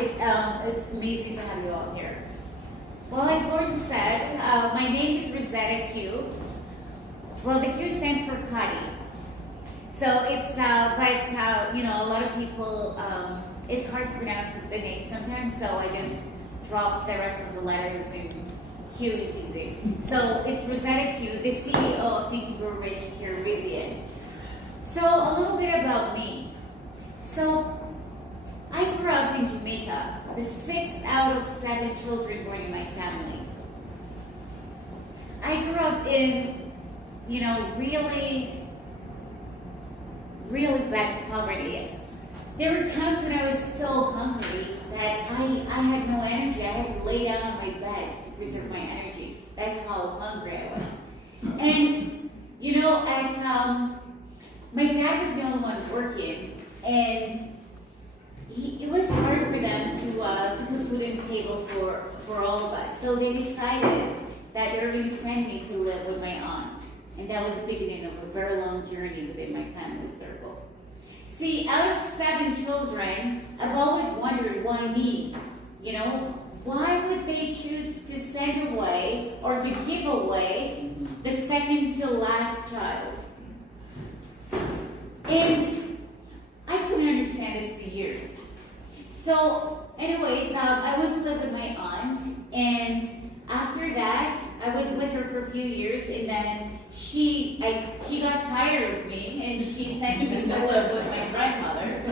It's amazing to have you all here. Well, as Gordon said, my name is Rosetta Q. Well, the Q stands for Cuddy. So it's, a lot of people, it's hard to pronounce the name sometimes, so I just drop the rest of the letters and Q is easy. So it's Rosetta Q, the CEO of Think and Grow Rich Caribbean. So a little bit about me. So I grew up in Jamaica, the 6th out of 7 children born in my family. I grew up in, really bad poverty. There were times when I was so hungry that I had no energy. I had to lay down on my bed to preserve my energy. That's how hungry I was. And, my dad was the only one working, and it was hard for them to put food on the table for all of us. So they decided that they were going to send me to live with my aunt. And that was the beginning of a very long journey within my family circle. See, out of 7 children, I've always wondered why me? Why would they choose to send away or to give away the second to last child? And I couldn't understand this for years. So, anyways, I went to live with my aunt, and after that, I was with her for a few years, and then she got tired of me, and she sent me to live with my grandmother,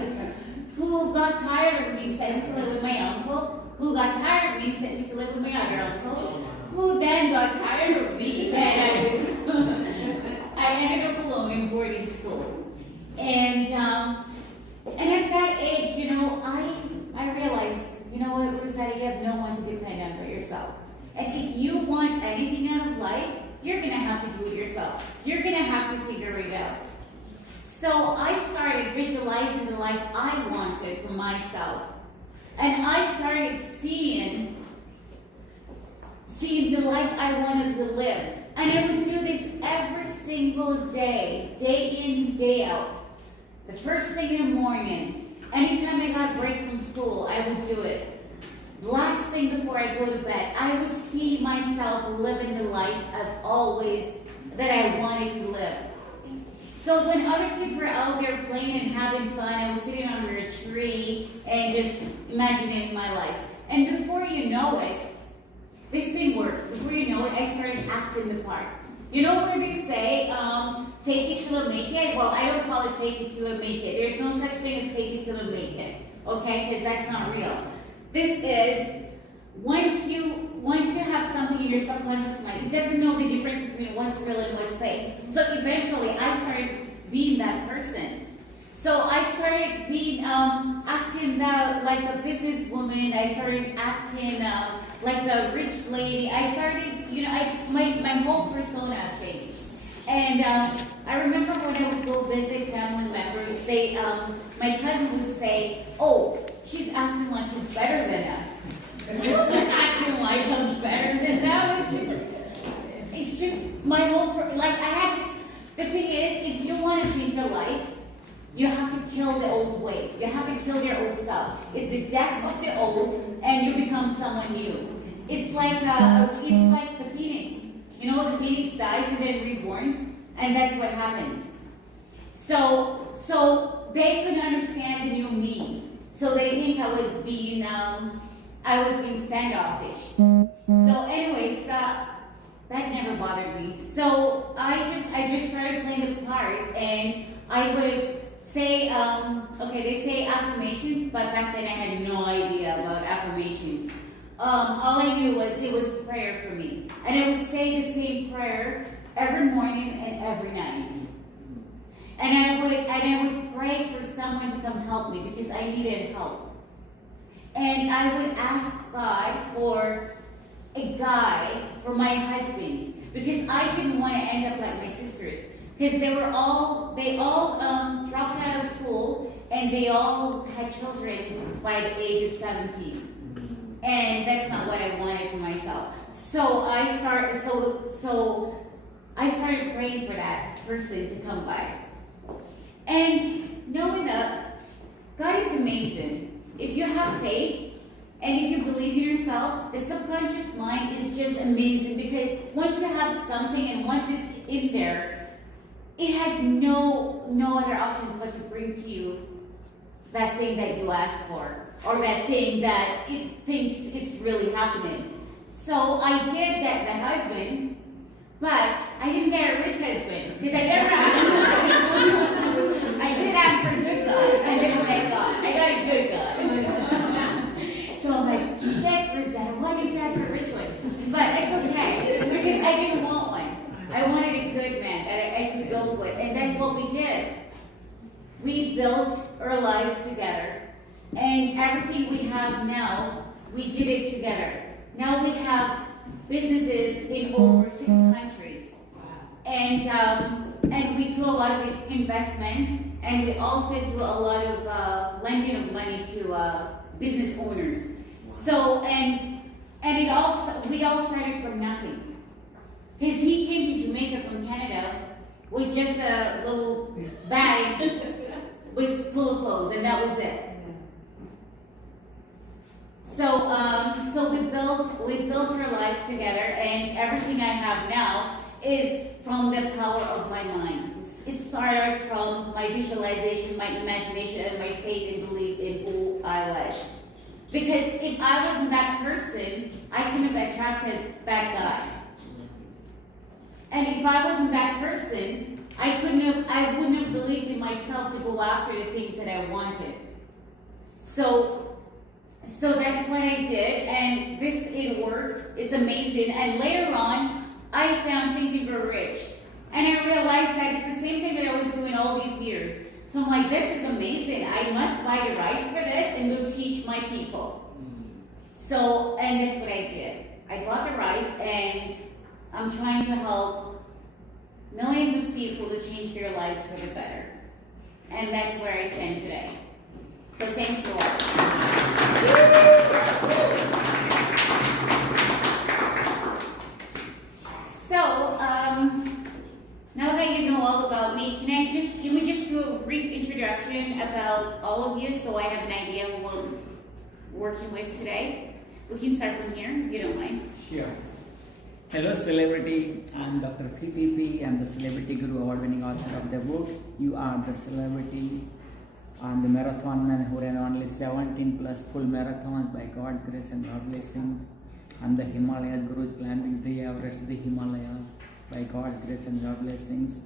who got tired of me, sent me to live with my uncle, who got tired of me, sent me to live with my other uncle, who then got tired of me, and I ended up alone in boarding school. And at that age, I realized, Rosetta, you have no one to depend on but yourself. And if you want anything out of life, you're going to have to do it yourself. You're going to have to figure it out. So I started visualizing the life I wanted for myself. And I started seeing the life I wanted to live. And I would do this every single day in, day out. The first thing in the morning, anytime I got a break from school, I would do it. Last thing before I go to bed, I would see myself living the life that I wanted to live. So when other kids were out there playing and having fun, I was sitting under a tree and just imagining my life. And before you know it, this thing worked. Before you know it, I started acting the part. You know where they say, fake it till you make it? Well, I don't call it fake it till you make it. There's no such thing as fake it till you make it. Okay? Because that's not real. This is, once you have something in your subconscious mind, it doesn't know the difference between what's real and what's fake. So eventually, I started being that person. So I started being, acting like a businesswoman. I started acting like the rich lady. I started, my whole persona changed. And I remember when I would go visit family members, my cousin would say, "Oh, she's acting like she's better than us." I wasn't acting like I'm better than that. It's just my whole, the thing is, if you want to change your life, you have to kill the old ways. You have to kill your old self. It's the death of the old, and you become someone new. It's like the phoenix. The phoenix dies and then reborns, and that's what happens. So they couldn't understand the new me. So they think I was being standoffish. So anyways, that never bothered me. So I just started playing the part, and I would say, they say affirmations, but back then I had no idea about affirmations. All I knew was it was prayer for me. And I would say the same prayer every morning and every night. And I would pray for someone to come help me because I needed help. And I would ask God for a guy for my husband because I didn't want to end up like my sisters. Because they all dropped out of school and they all had children by the age of 17. And that's not what I wanted for myself. So I started praying for that person to come by. And knowing that God is amazing. if you have faith and if you believe in yourself, the subconscious mind is just amazing, because once you have something and once it's in there, it has no other options but to bring to you that thing that you asked for, or that thing that it thinks it's really happening. So I did get my husband, but I didn't get a rich husband, because I never asked for I did ask for a good God, and that's what I got. I got a good God. So I'm like, shit, Rosetta, why didn't you ask for a rich one? But it's okay, it's because I didn't want one. I wanted a good man that I could build with, and that's what we did. We built our lives together, and everything we have now, we did it together. Now we have businesses in over 6 countries, and we do a lot of investments, and we also do a lot of lending of money to business owners. So we all started from nothing. Because he came to Jamaica from Canada with just a little bag full of clothes, and that was it. So we built our lives together, and everything I have now is from the power of my mind. It started from my visualization, my imagination, and my faith and belief in who I was. Because if I wasn't that person, I couldn't have attracted bad guys. And if I wasn't that person, I wouldn't have believed in myself to go after the things that I wanted. So that's what I did, and it works. It's amazing. And later on, I found Think and Grow Rich, and I realized that it's the same thing that I was doing all these years. So I'm like, this is amazing. I must buy the rights for this and go teach my people. So, and that's what I did. I bought the rights, and I'm trying to help millions of people to change their lives for the better. And that's where I stand today. So thank you all. So, now that you know all about me, can we just do a brief introduction about all of you, so I have an idea of what we're working with today? We can start from here, if you don't mind. Sure. Hello, celebrity. I'm Dr. PPP. I'm the Celebrity Guru Award-winning author of the book, You Are the Celebrity. I'm the marathon man who ran only 17 plus full marathons by God's grace and God blessings. I'm the Himalayas Guru's climbing the Everest of the Himalayas by God's grace and God blessings.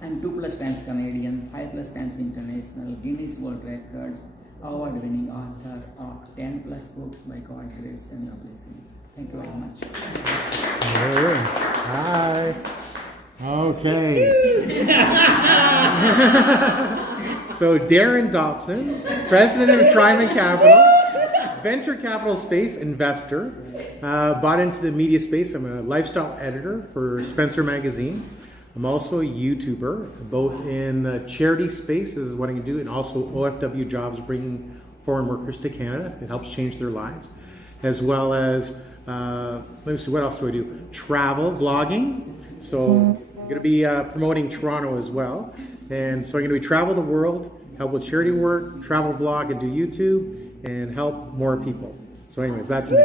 I'm 2+ times Canadian, 5+ times international, Guinness World Records, award-winning author of 10+ books by God's grace and God blessings. Thank you very much. Hi. Okay. So Darren Dobson, president of Tryman Capital, venture capital space investor, bought into the media space. I'm a lifestyle editor for Spencer Magazine. I'm also a YouTuber, both in the charity space is what I can do, and also OFW jobs, bringing foreign workers to Canada. It helps change their lives, as well as let me see, what else do I do? Travel, vlogging. So I'm going to be promoting Toronto as well. And so I'm going to be travel the world, help with charity work, travel vlog, and do YouTube, and help more people. So anyways, that's me.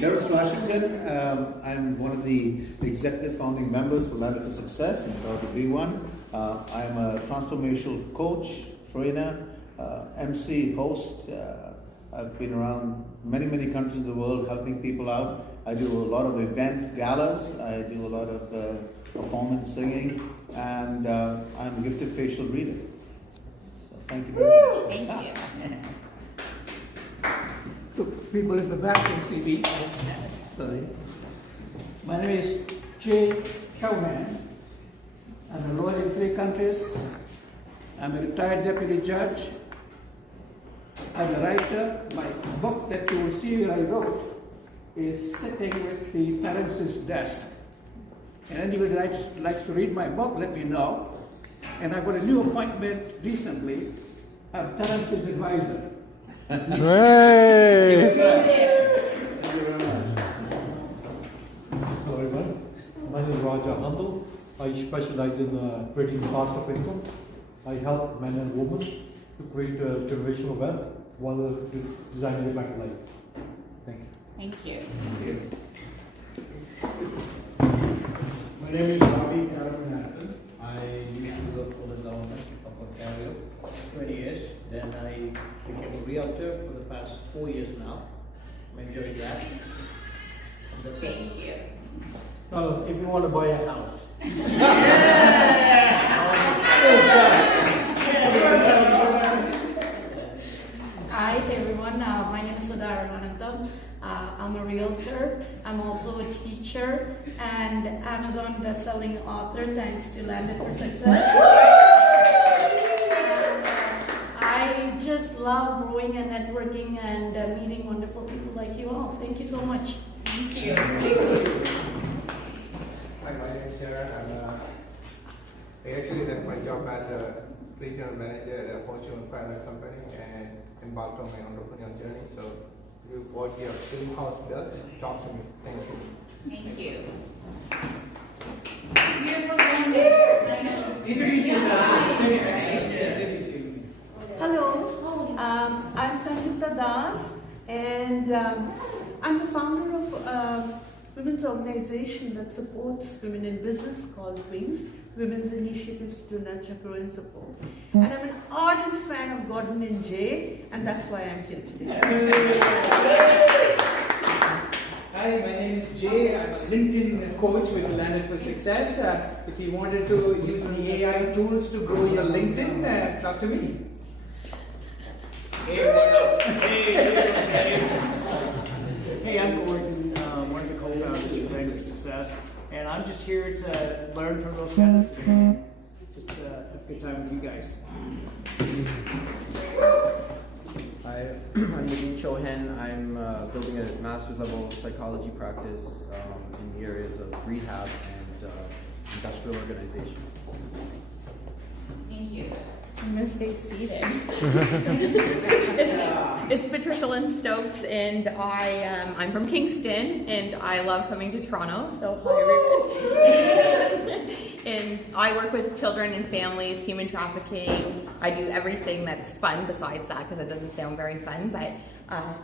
Darren Washington. I'm one of the executive founding members for Ladder for Success, and proud to be one. I'm a transformational coach, trainer, MC, host. I've been around many countries in the world helping people out. I do a lot of event galas. I do a lot of performance singing, and I'm a gifted facial reader. So thank you very much. Thank you. So people in the back can see me. Sorry. My name is Chibin. I'm a lawyer in 3 countries. I'm a retired deputy judge. I'm a writer. My book that you will see I wrote is sitting with the Terence's desk. And anybody likes to read my book, let me know. And I got a new appointment recently. I'm Terence's advisor. Hey! Thank you very much. Hello everyone, my name is Raja Handel. I specialize in creating passive income. I help men and women to create generational wealth while designing a better life. Thank you. Thank you. My name is Ravi Karanathan. I used to work for the government of Ontario for 20 years. Then I became a realtor for the past 4 years now. I'm enjoying that. That's it. Thank you. Well, if you want to buy a house. Hi everyone, my name is Sudhara Anantham. I'm a realtor, I'm also a teacher and Amazon best-selling author thanks to Landed for Success. I just love growing and networking and meeting wonderful people like you all. Thank you so much. Thank you. Hi, my name is Sharon. I actually did my job as a regional manager at a Fortune 500 company and embarked on my entrepreneurial journey. So, if you want your dream house built, talk to me. Thank you. Thank you. Beautiful young lady. Introduce yourself. 30 seconds. Introduce you. Hello, I'm Sanjukta Das, and I'm the founder of a women's organization that supports women in business called WINGS, Women's Initiatives to Nurture, Grow and Support. And I'm an ardent fan of Gordon and Jay, and that's why I'm here today. Hi, my name is Jay. I'm a LinkedIn coach with Landed for Success. If you wanted to use the AI tools to grow your LinkedIn, talk to me. Hey, what up? Hey, I'm Gordon, one of the co-founders of Landed for Success, and I'm just here to learn from those sentences. Just have a good time with you guys. Hi, I'm Naveen Chauhan. I'm building a master's level psychology practice in the areas of rehab and industrial organization. Thank you. I'm going to stay seated. It's Patricia Lynn Stokes, and I'm from Kingston, and I love coming to Toronto. So hi everyone. And I work with children and families, human trafficking. I do everything that's fun besides that because it doesn't sound very fun. But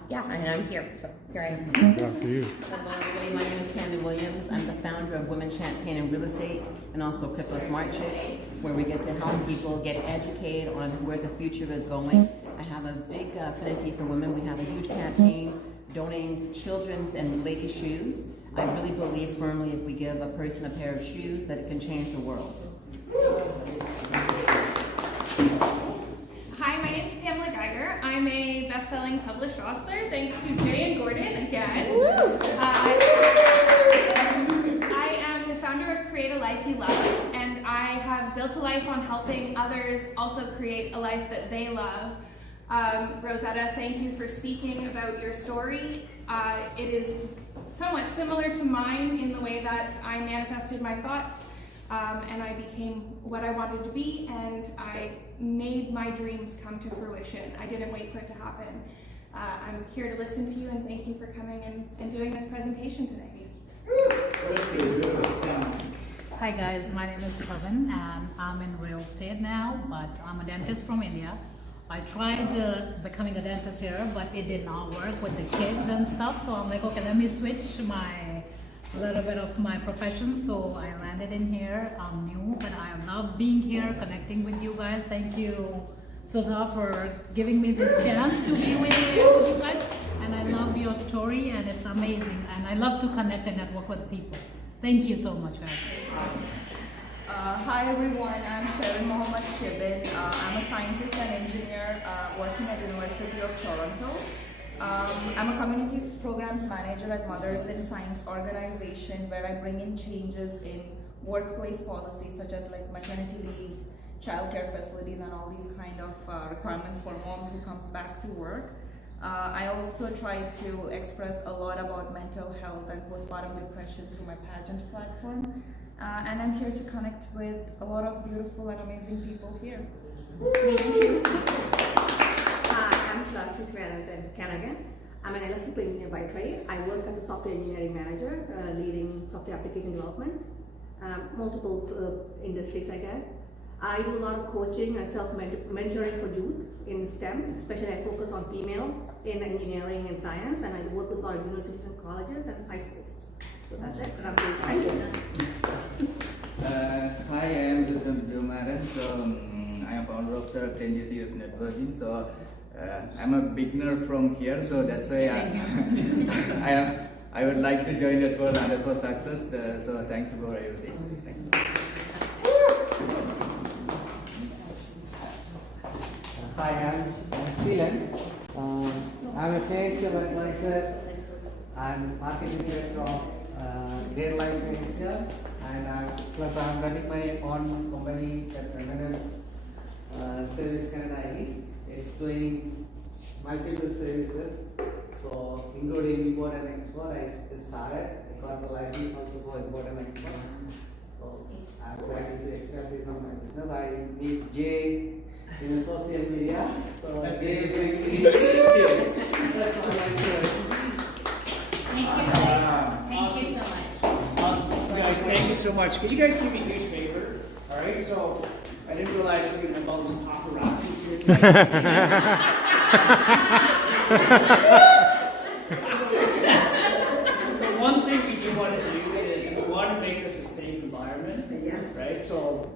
yeah, and I'm here. So here I am. Good for you. Hello everybody, my name is Candy Williams. I'm the founder of Women Champagne and Real Estate and also Cripple Smart Chicks, where we get to help people get educated on where the future is going. I have a big affinity for women. We have a huge campaign donating children's and ladies' shoes. I really believe firmly if we give a person a pair of shoes that it can change the world. Hi, my name is Pamela Geiger. I'm a best-selling published author, thanks to Jay and Gordon again. I am the founder of Create a Life You Love, and I have built a life on helping others also create a life that they love. Rosetta, thank you for speaking about your story. It is somewhat similar to mine in the way that I manifested my thoughts, and I became what I wanted to be, and I made my dreams come to fruition. I didn't wait for it to happen. I'm here to listen to you, and thank you for coming and doing this presentation today. Hi guys, my name is Chibin, and I'm in real estate now, but I'm a dentist from India. I tried becoming a dentist here, but it did not work with the kids and stuff, so I'm like, okay, let me switch a little bit of my profession. So I landed in here. I'm new, but I love being here, connecting with you guys. Thank you, Sudha, for giving me this chance to be with you guys. And I love your story, and it's amazing. And I love to connect and network with people. Thank you so much, guys. Hi everyone, I'm Sharon Mohammad Chibin. I'm a scientist and engineer working at the University of Toronto. I'm a community programs manager at Mothers in Science organization, where I bring in changes in workplace policies such as like maternity leaves, childcare facilities, and all these kind of requirements for moms who comes back to work. I also try to express a lot about mental health and postpartum depression through my pageant platform. And I'm here to connect with a lot of beautiful and amazing people here. Hi, I'm Classy Canagan. I'm an electrical engineer by trade. I work as a software engineering manager, leading software application development, multiple industries, I guess. I do a lot of coaching and self-mentoring for youth in STEM, especially I focus on female in engineering and science, and I work with a lot of universities and colleges and high schools. So that's it. And I'm Hi, I am Mohammad. So I am founder of the 10 Years Networking. So I'm a beginner from here, so that's why I would like to join it for success. So thanks for everything. Thanks. Hi, I'm Seelan. I'm a financial advisor. I'm marketing director of Great Life Financial, and plus I'm running my own company that's M&M Service Canada ID. It's doing multiple services, so including import and export. I started. I got the license also for import and export. So I'm planning to establish on my business. I meet Jay in the social media. So Jay bring me. That's all I'm doing. Thank you, guys. Thank you so much. Awesome. Guys, thank you so much. Could you guys do me a huge favor? All right, so I didn't realize we were going to have all these paparazzis here today. The one thing we do want to do is we want to make this a safe environment, right? So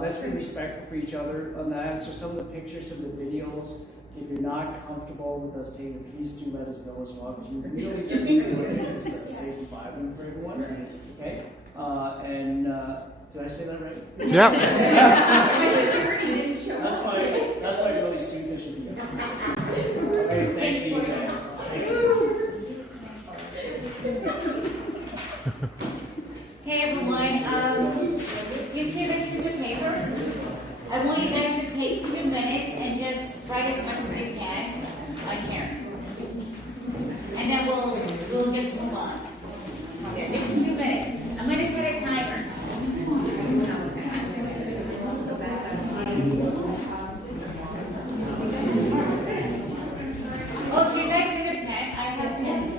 let's be respectful for each other on that. So some of the pictures, some of the videos, if you're not comfortable with us taking it, please do let us know as well, because we really try to make this a safe environment for everyone. Okay? Did I say that right? Yeah. That's why I really see this should be. Okay, thank you guys. Thank you. Hey everyone, do you see this piece of paper? I want you guys to take 2 minutes and just write as much as you can on here. And then we'll just move on. Here, just 2 minutes. I'm going to set a timer. Oh, do you guys need a pen? I have pens.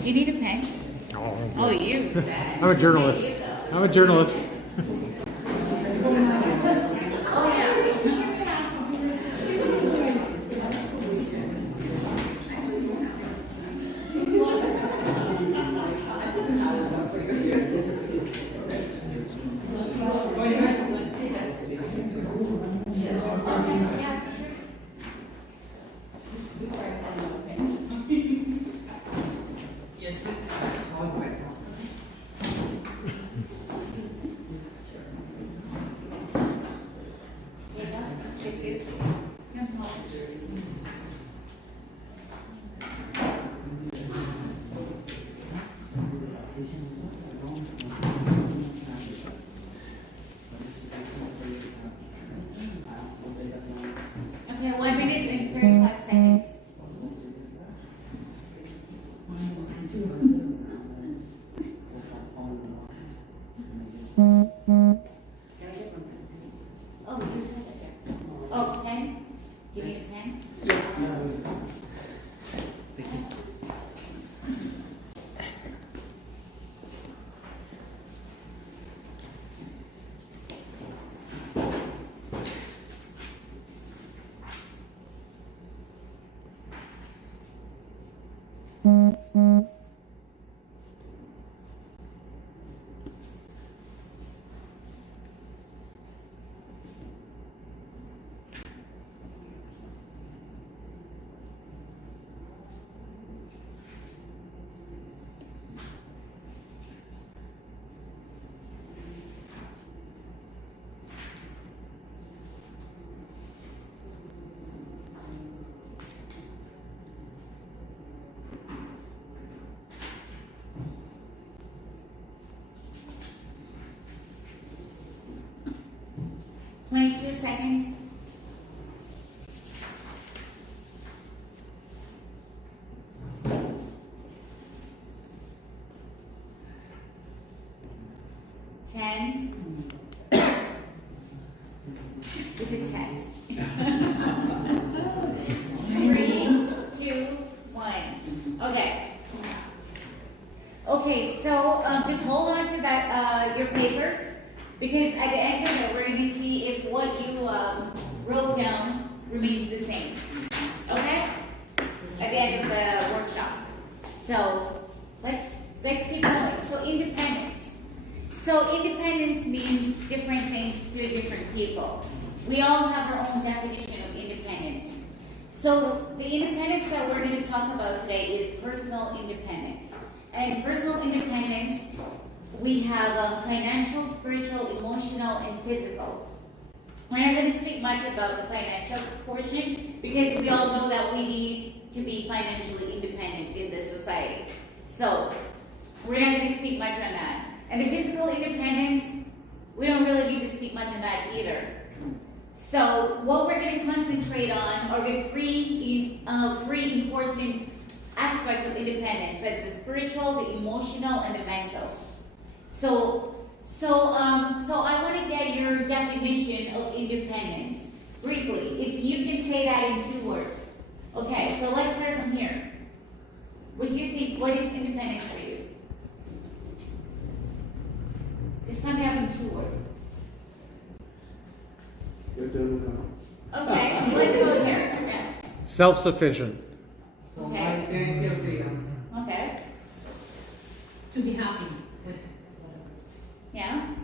Do you need a pen? Oh, you said. I'm a journalist. I'm a journalist. Oh, yeah. Yes, Okay, 1 minute and 35 seconds. Oh, you have it there. Oh, pen? Do you need a pen? Seconds. Ten. so just hold on to that, your papers, because at the end of it, we're going to see if what you wrote down remains the same. Okay? At the end of the workshop. So let's keep going. So independence. So independence means different things to different people. We all have our own definition of independence. So the independence that we're going to talk about today is personal independence. And personal independence, we have financial, spiritual, emotional, and physical. We're not going to speak much about the financial portion because we all know that we need to be financially independent in this society. So we're not going to speak much on that. And the physical independence, we don't really need to speak much on that either. So what we're going to concentrate on are the three important aspects of independence. That's the spiritual, the emotional, and the mental. So I want to get your definition of independence briefly. If you can say that in 2 words. Okay, so let's start from here. What do you think? What is independence for you? Just sum it up in 2 words. Okay, let's go here. Yeah. Self-sufficient. Okay. Financial freedom. Okay. To be happy. Yeah.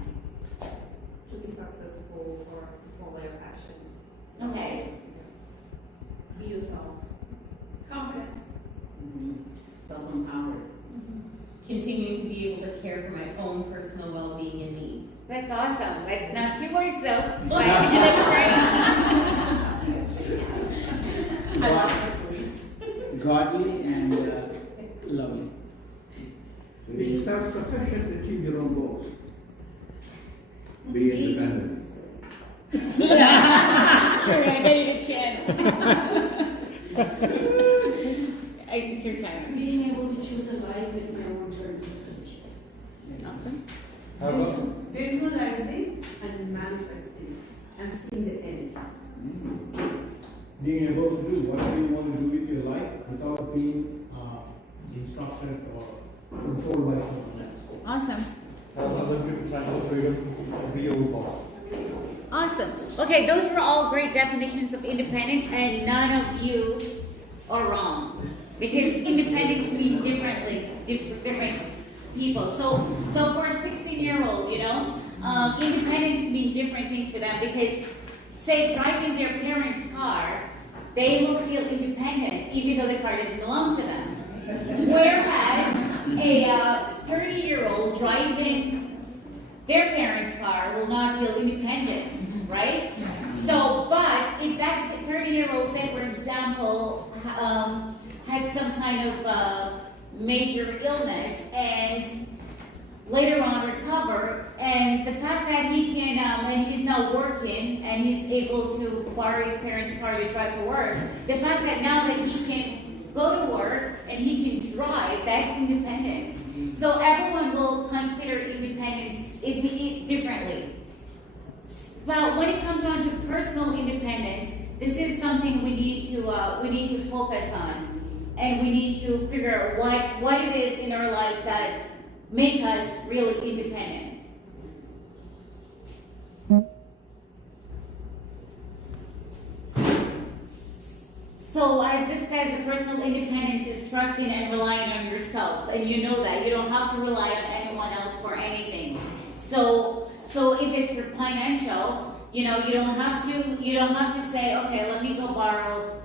To be successful or follow your passion. Okay. Be yourself. Confidence. Self-empowered. Continuing to be able to care for my own personal well-being and needs. That's awesome. That's not 2 words though. But that's great. I love it. Godly and loving. Being self-sufficient, achieve your own goals. Be independent. I get you a chance. It's your time. Being able to choose a life with my own terms and conditions. Awesome. How about Visualizing and manifesting and seeing the end. being able to do whatever you want to do with your life without being instructed or controlled by someone else? Awesome. Other people financial freedom, be your own boss. Awesome. Okay, those were all great definitions of independence, and none of you are wrong. Because independence means different people. So for a 16-year-old, independence means different things to them. Because, say, driving their parents' car, they will feel independent even though the car doesn't belong to them. Whereas a 30-year-old driving their parents' car will not feel independent, right? So, but if that 30-year-old, say, for example, had some kind of major illness and later on recover, and the fact that he can, when he's now working and he's able to borrow his parents' car to drive to work, the fact that now that he can go to work and he can drive, that's independence. So everyone will consider independence differently. Well, when it comes on to personal independence, this is something we need to focus on, and we need to figure out what it is in our lives that make us really independent. So as this says, the personal independence is trusting and relying on yourself, and you know that you don't have to rely on anyone else for anything. So if it's for financial, you don't have to say, okay, let me go borrow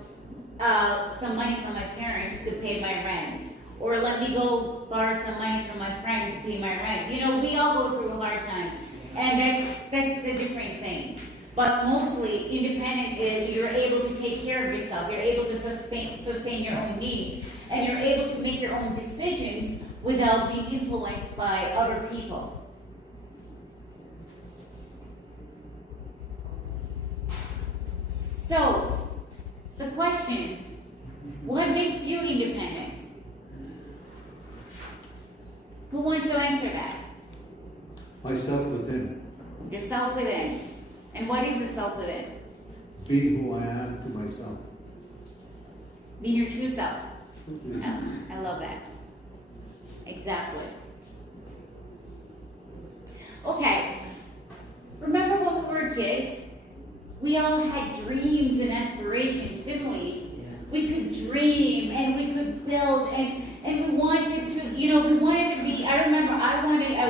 some money from my parents to pay my rent, or let me go borrow some money from my friend to pay my rent. We all go through hard times, and that's the different thing. But mostly, independent is you're able to take care of yourself, you're able to sustain your own needs, and you're able to make your own decisions without being influenced by other people. So, the question, what makes you independent? Who wants to answer that? Myself within. Yourself within. And what is the self within? Being who I am to myself. Being your true self. I love that. Exactly. Okay, remember when we were kids? We all had dreams and aspirations, didn't we? We could dream and we could build and we wanted to, we wanted to be, I remember at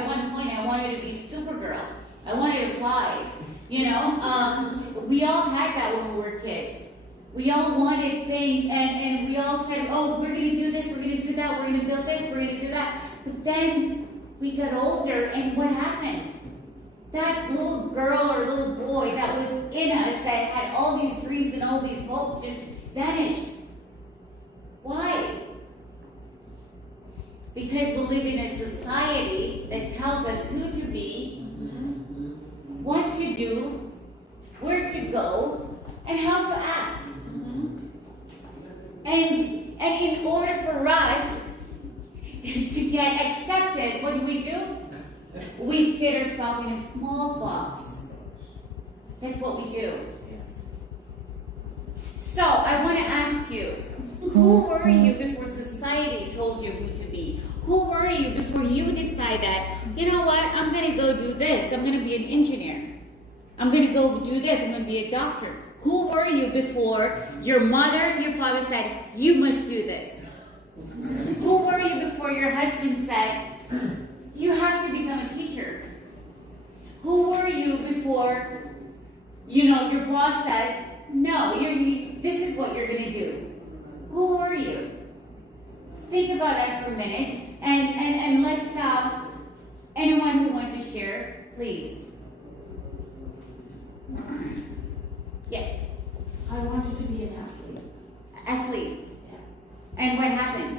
one point I wanted to be Supergirl. I wanted to fly, we all had that when we were kids. We all wanted things and we all said, oh, we're going to do this, we're going to do that, we're going to build this, we're going to do that. But then we got older and what happened? That little girl or little boy that was in us that had all these dreams and all these hopes just vanished. Why? Because we live in a society that tells us who to be, what to do, where to go, and how to act. And in order for us to get accepted, what do? We fit ourselves in a small box. That's what we do. So I want to ask you, who were you before society told you who to be? Who were you before you decide that, you know what, I'm going to go do this. I'm going to be an engineer. I'm going to go do this. I'm going to be a doctor. Who were you before your mother, your father said, you must do this? Who were you before your husband said, you have to become a teacher? Who were you before, your boss says, no, this is what you're going to do? Who were you? Think about that for a minute, and let's, anyone who wants to share, please. Yes. I wanted to be an athlete. Athlete? Yeah. And what happened?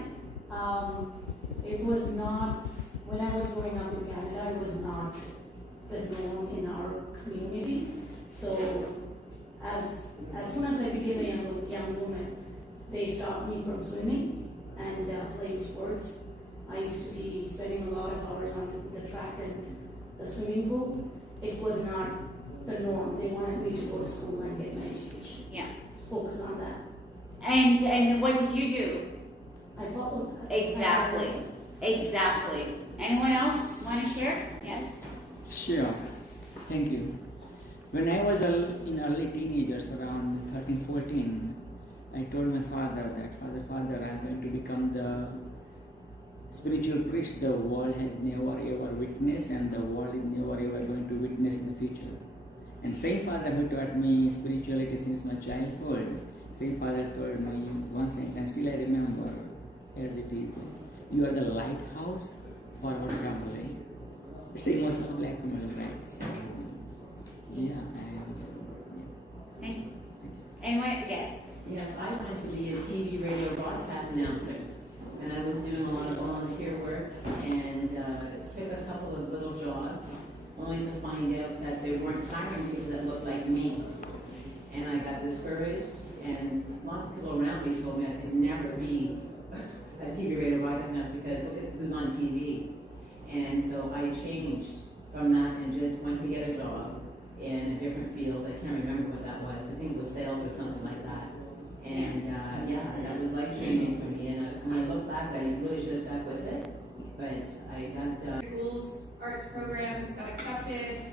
It was not, when I was growing up in Canada, it was not the norm in our community. So as soon as I became a young woman, they stopped me from swimming and playing sports. I used to be spending a lot of hours on the track and the swimming pool. It was not the norm. They wanted me to go to school and get my education. Yeah. Focus on that. And what did you do? I followed that. Exactly. Anyone else want to share? Yes? Sure. Thank you. When I was in early teenagers, around 13, 14, I told my father that, Father, I'm going to become the spiritual priest the world has never ever witnessed and the world is never ever going to witness in the future. And same father who taught me spirituality since my childhood, same father told me one sentence, still I remember as it is, you are the lighthouse for our family. It's emotional blackmail, right? So, yeah. Thanks. Anyone? Yes. Yes, I wanted to be a TV, radio, broadcast announcer. And I was doing a lot of volunteer work and took a couple of little jobs, only to find out that they weren't hiring people that looked like me. And I got discouraged, and lots of people around me told me I could never be a TV, radio, broadcast because look at who's on TV. And so I changed from that and just went to get a job in a different field. I can't remember what that was. I think it was sales or something like that. And that was life-changing for me. And when I look back, I really should have stuck with it. But I got schools, arts programs, got accepted,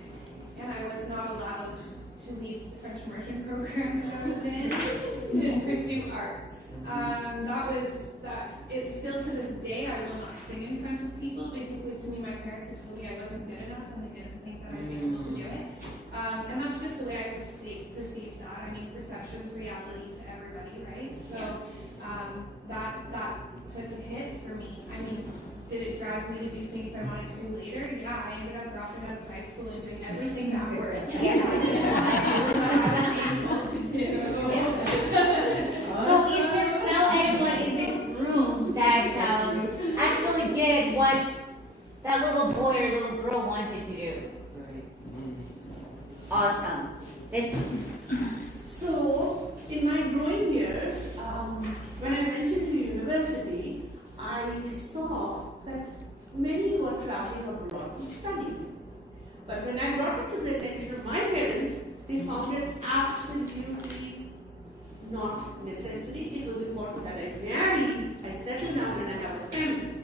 and I was not allowed to leave the French immersion program that I was in to pursue arts. It's still to this day, I will not sing in front of people. Basically, to me, my parents had told me I wasn't good enough and they didn't think that I'd be able to do it. And that's just the way I perceived that. I mean, perception's reality to everybody, right? So that took a hit for me. I mean, did it drive me to do things I wanted to do later? Yeah, I ended up dropping out of high school and doing everything backwards. So is there still anyone in this room that actually did what that little boy or little girl wanted to do? Awesome. So, in my growing years, when I went to the university, I saw that many were traveling abroad to study. But when I brought it to the attention of my parents, they found it absolutely not necessary. It was important that I marry, I settle down, and I have a family.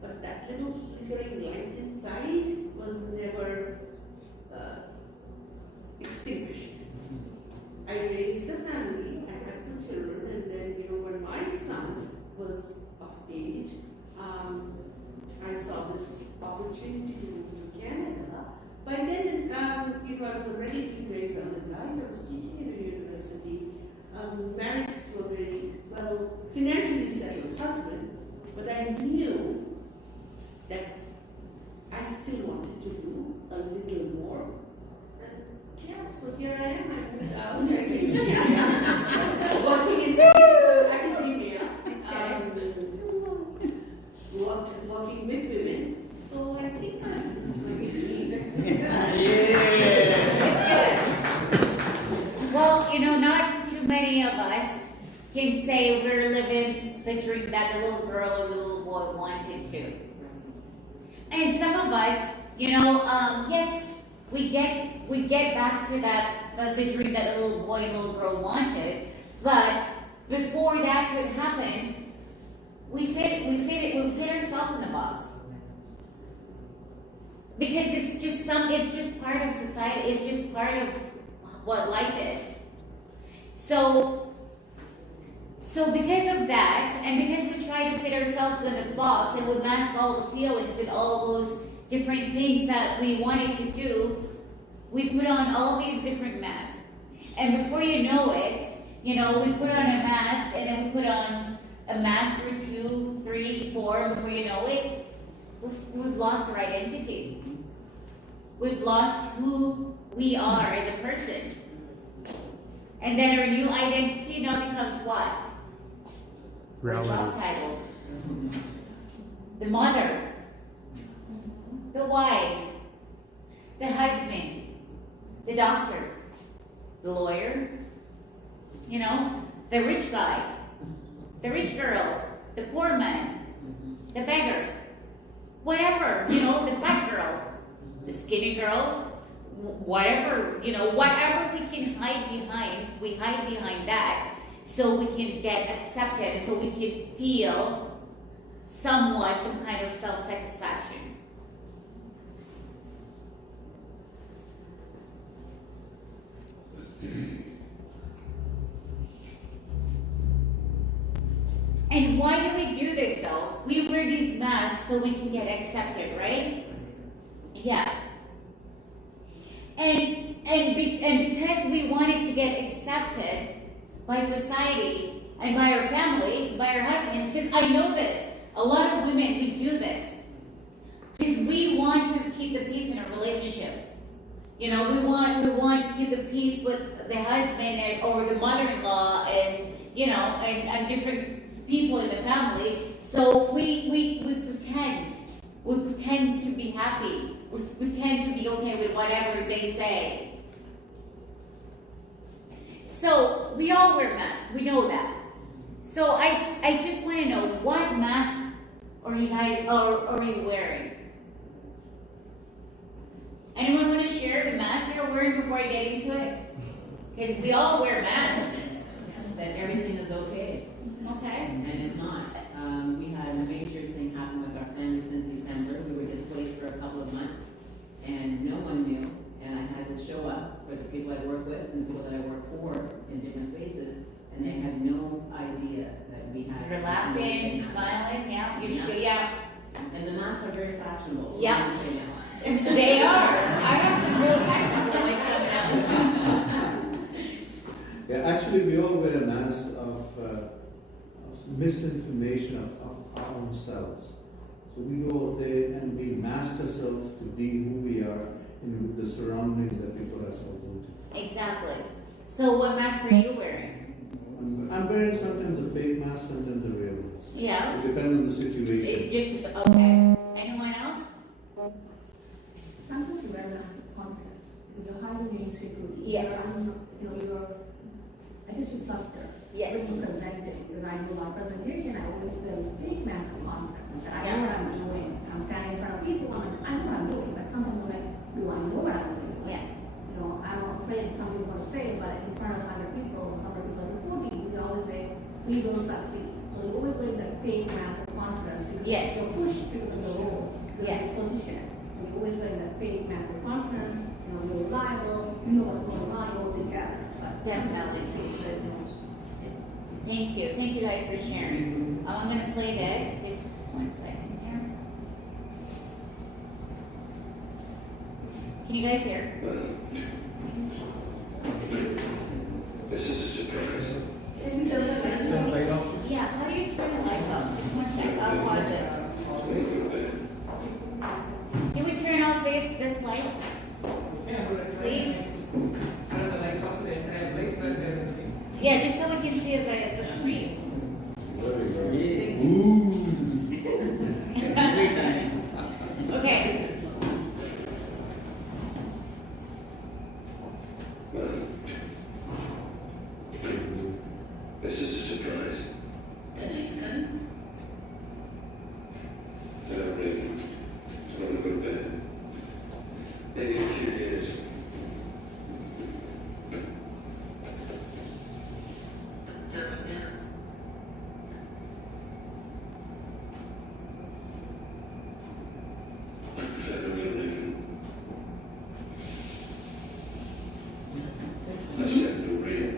But that little flickering light inside was never extinguished. I raised a family, I had 2 children, and then, when my son was of age, I saw this opportunity to move to Canada. By then, I was already doing very well in life. I was teaching at a university, married to a very, financially settled husband, but I knew that I still wanted to do a little more. And yeah, so here I am. I moved out. Working in academia, working with women. So I think Well, not too many of us can say we're living the dream that the little girl or the little boy wanted to. And some of us, yes, we get back to that the dream that the little boy and little girl wanted, but before that could happen, we fit ourselves in the box. Because it's just part of society, it's just part of what life is. So because of that, and because we try to fit ourselves in the box and we mask all the feelings and all those different things that we wanted to do, we put on all these different masks. And before you know it, we put on a mask, and then we put on a mask or 2, 3, 4, and before you know it, we've lost our identity. We've lost who we are as a person. And then our new identity now becomes what? Reality. Our job titles. The mother, the wife, the husband, the doctor, the lawyer, the rich guy, the rich girl, the poor man, the beggar, whatever, the fat girl, the skinny girl, whatever, whatever we can hide behind, we hide behind that so we can get accepted and so we can feel somewhat some kind of self-satisfaction. And why do we do this though? We wear these masks so we can get accepted, right? Yeah. And because we wanted to get accepted by society and by our family, by our husbands, because I know this, a lot of women, we do this. Because we want to keep the peace in a relationship. We want to keep the peace with the husband or the mother-in-law and, and different people in the family. So we pretend. We pretend to be happy. We pretend to be okay with whatever they say. So we all wear masks. We know that. So I just want to know, what mask are you guys are you wearing? Anyone want to share the mask you're wearing before I get into it? Because we all wear masks. That everything is okay. Okay. And it's not. We had a major thing happen with our family since December. We were displaced for a couple of months, and no one knew. And I had to show up for the people I work with and the people that I work for in different spaces, and they had no idea that we had. You're laughing, smiling, yeah. You show, yeah. And the masks are very fashionable. So Yeah. They are. I have some real fashionable ones coming up. Yeah, actually, we all wear a mask of misinformation of our own selves. So we go out there and we mask ourselves to be who we are in the surroundings that we put ourselves into. Exactly. So what mask are you wearing? I'm wearing sometimes the fake mask, sometimes the real mask. Yeah. It depends on the situation. It just, okay. Anyone else? Sometimes you wear masks with confidence. You're hiding your insecurity. Yes. I just feel flustered. Yes. When you present it, because I do my presentation, I always wear this fake mask of confidence. That I know what I'm doing. I'm standing in front of people, I know what I'm doing. But sometimes I'm like, do I know what I'm doing? Yeah. I'm afraid somebody's going to fail, but in front of 100 people, 100 people reporting, we always say, we will succeed. So we always wear that fake mask of confidence. Yes. To push people to the role, to yes. the position. When you always wearing that fake mask for conference, you're reliable, you know what's going on, you're all together. But Definitely. Thank you guys for sharing. I'm going to play this, just 1 second here. Can you guys hear? This is a surprise. Yeah, how do you turn the light off? Just 1 second, I'll pause it. Can we turn off this light? Please? Yeah, just so we can see the screen. Okay. This is a surprise. The next gun? That I'm ready. I want to go to bed. Maybe in a few years. I prefer the real Lincoln. I said the real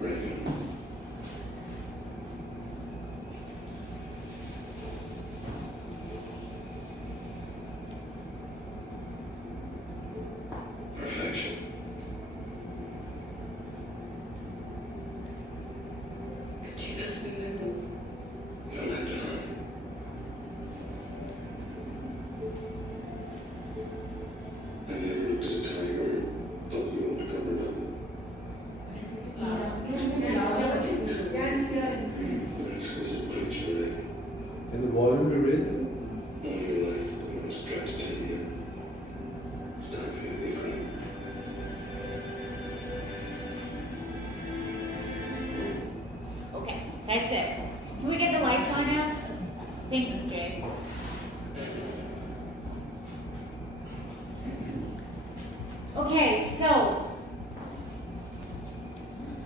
Lincoln. Perfection. But she doesn't know. We don't have to hurry. I never looked at a tiger and thought we ought to cover it up. What an exquisite creature, eh? Can the volume be raised? All your life, you want to try to tame you. It's time for you to be free. Okay, that's it. Can we get the lights on now? Thanks, Jay. Okay, so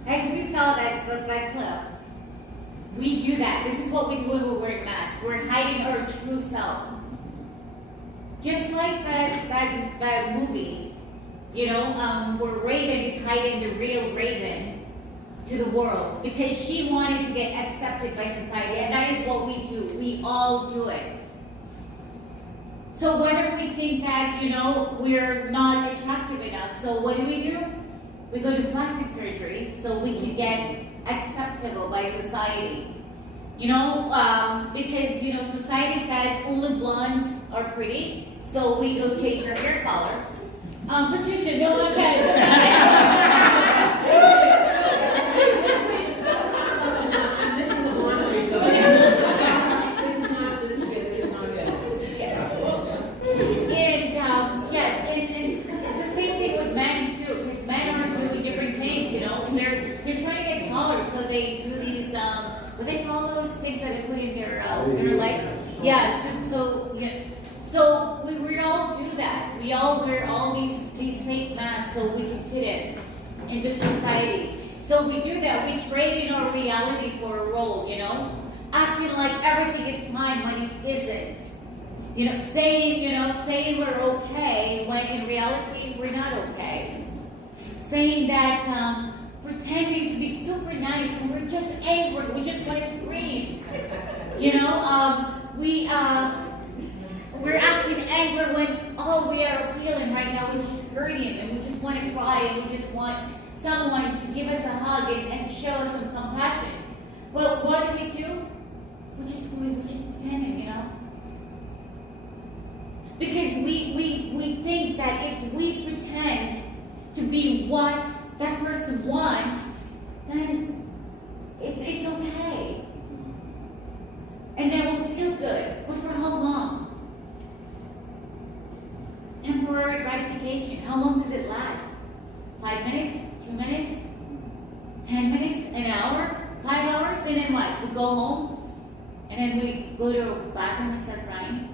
as we saw that clip, we do that. This is what we do when we're wearing masks. We're hiding our true self. Just like that movie, where Raven is hiding the real Raven to the world because she wanted to get accepted by society, and that is what we do. We all do it. So whether we think that, we're not attractive enough, so what do? We go to plastic surgery so we can get acceptable by society. Because, society says only blondes are pretty, so we go change our hair color. Patricia, no one can. They do these, what they call those things that they put in their legs? Yeah, so we all do that. We all wear all these fake masks so we can fit into society. So we do that. We trade in our reality for a role, acting like everything is fine when it isn't. Saying we're okay when in reality we're not okay. Saying that, pretending to be super nice when we're just angry, we just want to scream. We're acting angry when all we are feeling right now is just hurting, and we just want to cry, and we just want someone to give us a hug and show us some compassion. Well, what do? We're just pretending, Because we think that if we pretend to be what that person wants, then it's okay. And then we'll feel good. But for how long? Temporary gratification. How long does it last? 5 minutes? 2 minutes? 10 minutes? An hour? 5 hours? And then what? We go home? And then we go to a bathroom and start crying?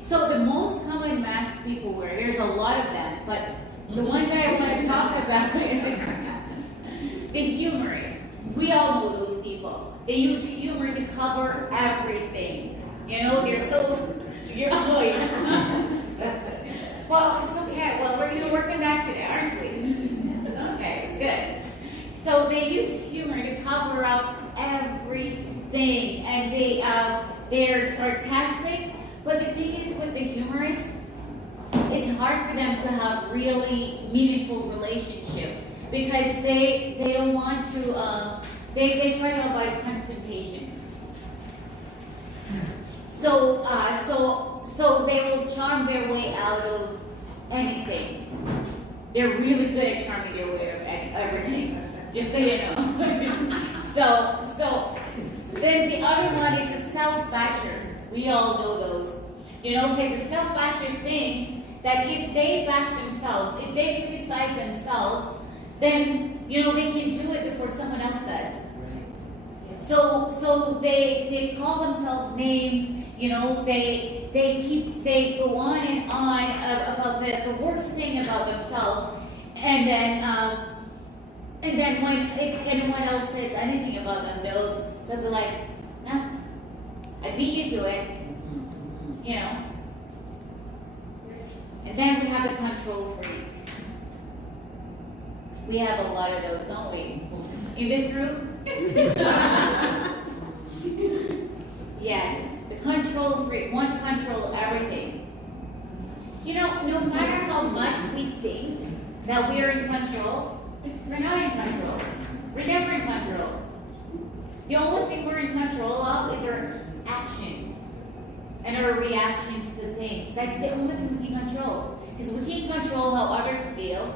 So the most common masks people wear, there's a lot of them, but the ones that I want to talk about is the humorous. We all know those people. They use humor to cover everything. You know, they're so, you're, oh yeah. Well, it's okay. Well, we're going to work on that today, aren't we? Okay, good. So they use humor to cover up everything, and they're sarcastic. But the thing is, with the humorists, it's hard for them to have really meaningful relationship because they don't want to. They try to avoid confrontation. So they will charm their way out of anything. They're really good at charming their way out of everything. Just so you know. So then the other one is a self-basher. We all know those. You know, because the self-basher thinks that if they bash themselves, if they criticize themselves, then, you know, they can do it before someone else does. So they call themselves names, you know, they go on and on about the worst thing about themselves, and then when if anyone else says anything about them, they'll be like, nah, I beat you to it, you know. And then we have the control freak. We have a lot of those, don't we? In this room? Yes, the control freak wants to control everything. You know, no matter how much we think that we're in control, we're not in control. We're never in control. The only thing we're in control of is our actions and our reactions to things. That's the only thing we can control. Because we can't control how others feel.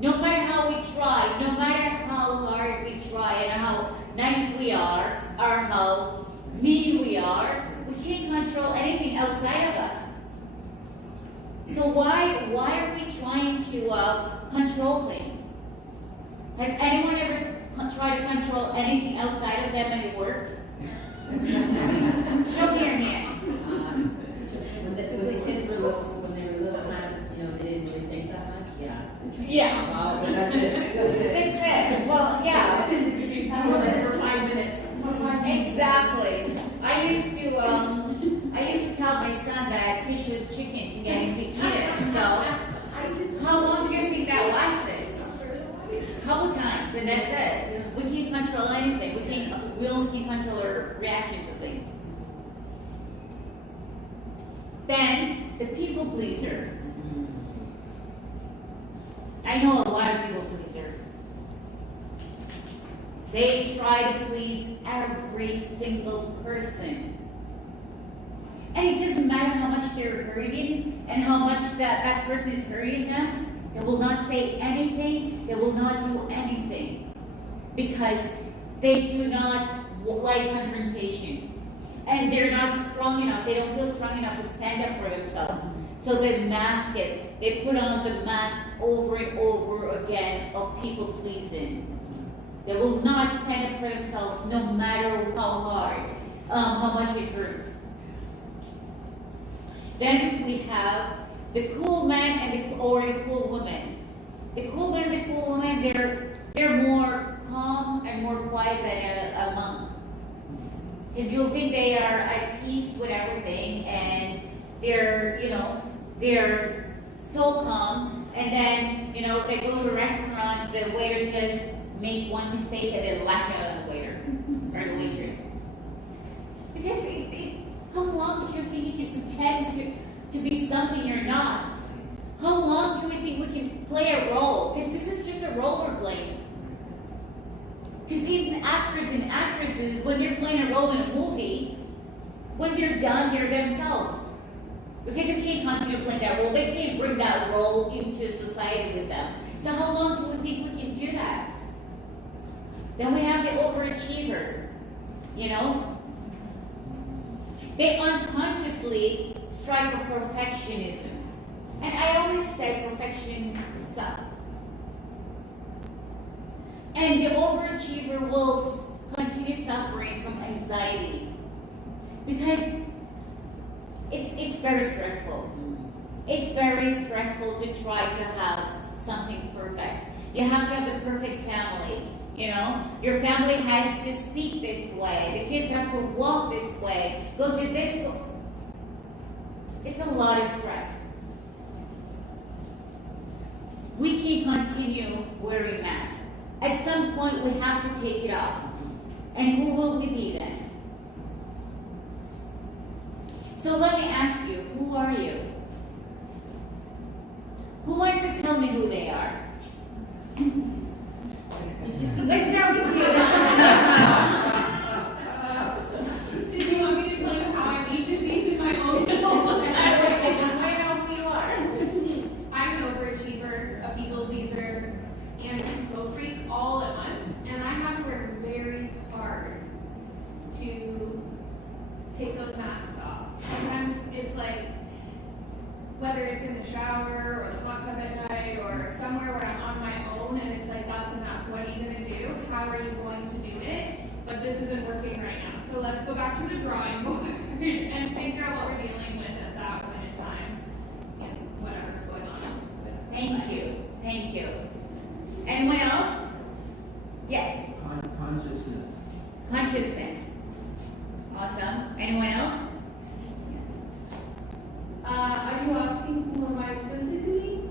No matter how we try, no matter how hard we try and how nice we are, or how mean we are, we can't control anything outside of us. So why are we trying to control things? Has anyone ever tried to control anything outside of them and it worked? Show me your hand. When the kids were little, when they were little, kind of, you know, they didn't really think that much. Yeah. Yeah. But that's it. That's it. Well, yeah. I was there for 5 minutes. Exactly. I used to tell my son that fish was chicken to get him to eat it. So, how long do you think that lasted? A couple times, and that's it. We can't control anything. We only can control our reaction to things. Then, the people pleaser. I know a lot of people pleaser. They try to please every single person. And it doesn't matter how much they're hurting and how much that person is hurting them. They will not say anything. They will not do anything. Because they do not like confrontation. And they're not strong enough. They don't feel strong enough to stand up for themselves. So they mask it. They put on the mask over and over again of people pleasing. They will not stand up for themselves no matter how hard, how much it hurts. Then we have the cool man and the cool woman. The cool man and the cool woman, they're more calm and more quiet than a monk. Because you'll think they are at peace with everything, and they're so calm, and then, you know, they go to a restaurant, the waiter just make one mistake and then lash out on the waiter or the waitress. Because how long do you think you can pretend to be something you're not? How long do we think we can play a role? Because this is just a role we're playing. Because even actors and actresses, when you're playing a role in a movie, when they're done, they're themselves. Because you can't continue playing that role. They can't bring that role into society with them. So how long do we think we can do that? Then we have the overachiever, you know? They unconsciously strive for perfectionism. And I always say perfection sucks. And the overachiever will continue suffering from anxiety. Because it's very stressful. It's very stressful to try to have something perfect. You have to have the perfect family. You know, your family has to speak this way. The kids have to walk this way. Go to this. It's a lot of stress. We can't continue wearing masks. At some point, we have to take it off. And who will we be then? So let me ask you, who are you? Who wants to tell me who they are? Let's start with you. Did you want me to tell you how I'm each of these in my own life? I just want to know who you are. I'm an overachiever, a people pleaser, and a control freak all at once. And I have to work very hard to take those masks off. Sometimes it's like, whether it's in the shower or the hot tub at night or somewhere where I'm on my own and it's like, that's enough. What are you going to do? How are you going to do it? But this isn't working right now. So let's go back to the drawing board and figure out what we're dealing with at that point in time and whatever's going on. Thank you. Thank you. Anyone else? Yes. Consciousness. Consciousness. Awesome. Anyone else? Are you asking who am I physically?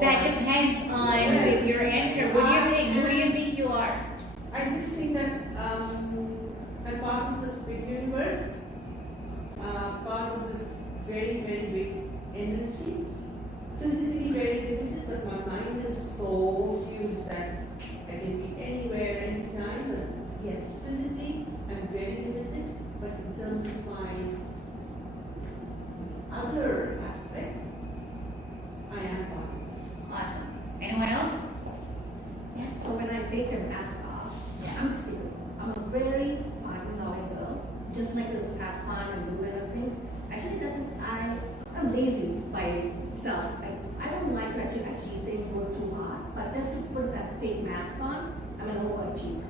That depends on your answer. What do you think? Who do you think you are? I just think that I'm part of this big universe, part of this very, very big energy. Physically very limited, but my mind is so huge that I can be anywhere, anytime. But yes, physically I'm very limited, but in terms of my other aspect, I am part of this. Awesome. Anyone else? Yes. So when I take the mask off, I'm still, I'm a very fun-loving girl. Just like to have fun and do everything. Actually, I'm lazy by self. I don't like to actually achieve things work too hard, but just to put that fake mask on, I'm an overachiever.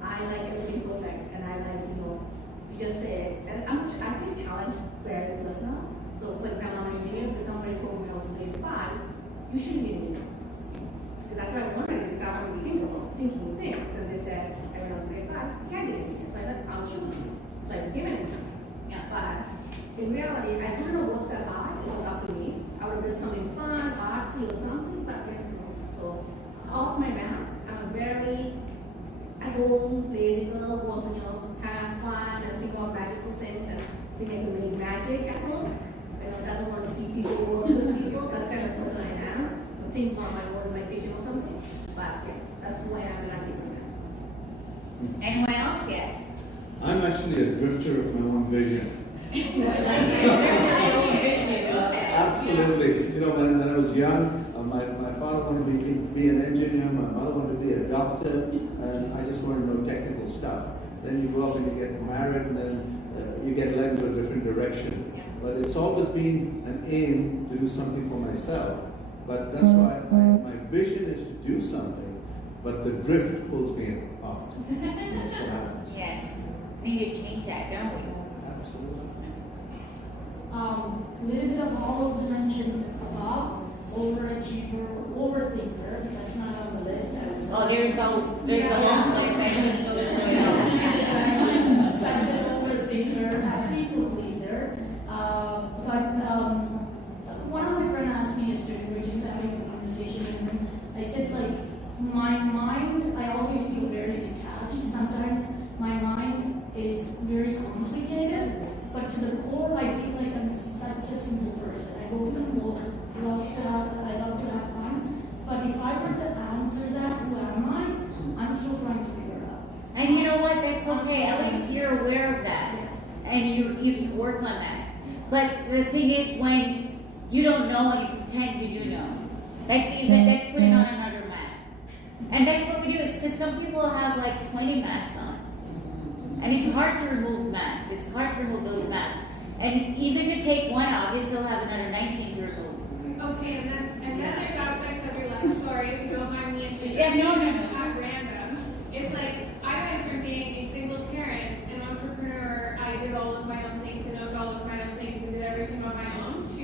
I like everything perfect, and I like, you just say, and I take challenge very personal. So for example, I'm an engineer, because somebody told me I was grade 5, you shouldn't be an engineer. Because that's what I wanted, because I wanted to thinking things. And they said, when I was grade 5, you can't be an engineer. So I said, I'll show you. So I became an engineer. Yeah. But in reality, I didn't know what that art was up to me. I would do something fun, artsy or something, but I didn't know. So off my mask, I'm a very at home, lazy girl who wants to, kind of fun and think about magical things and think I can make magic at home. Doesn't want to see people work with people. That's kind of person I am. I'm thinking about my work, my future or something. But yeah, that's who I am and I keep my mask. Anyone else? Yes. I'm actually a drifter of my own vision. Absolutely. When I was young, my father wanted me to be an engineer, my mother wanted to be a doctor, and I just wanted to know technical stuff. Then you grow up and you get married, and then you get led into a different direction. But it's always been an aim to do something for myself. But that's why my vision is to do something, but the drift pulls me apart. That's what happens. Yes. We need to change that, don't we? Absolutely. A little bit of all of the mentions above, overachiever, overthinker, that's not on the list. There's a long list. I haven't go through Such an overthinker, a people pleaser. One of my friends asked me yesterday, we were just having a conversation, and I said, my mind, I always feel very detached. Sometimes my mind is very complicated, but to the core, I feel like I'm such a simple person. I go with the flow, I love to have fun. But if I were to answer that, who am I? I'm still trying to figure it out. And you know what? That's okay. At least you're aware of that, and you can work on that. But the thing is, when you don't know and you pretend you do know, that's putting on another mask. And that's what we do. It's because some people have 20 masks on, and it's hard to remove masks. It's hard to remove those masks. And even if you take one off, you still have another 19 to remove. Okay, and then there's aspects of your life. Sorry if you don't mind me interrupting. Yeah, no. At random. It's like I went from being a single parent, an entrepreneur. I did all of my own things and owned all of my own things and did everything on my own, to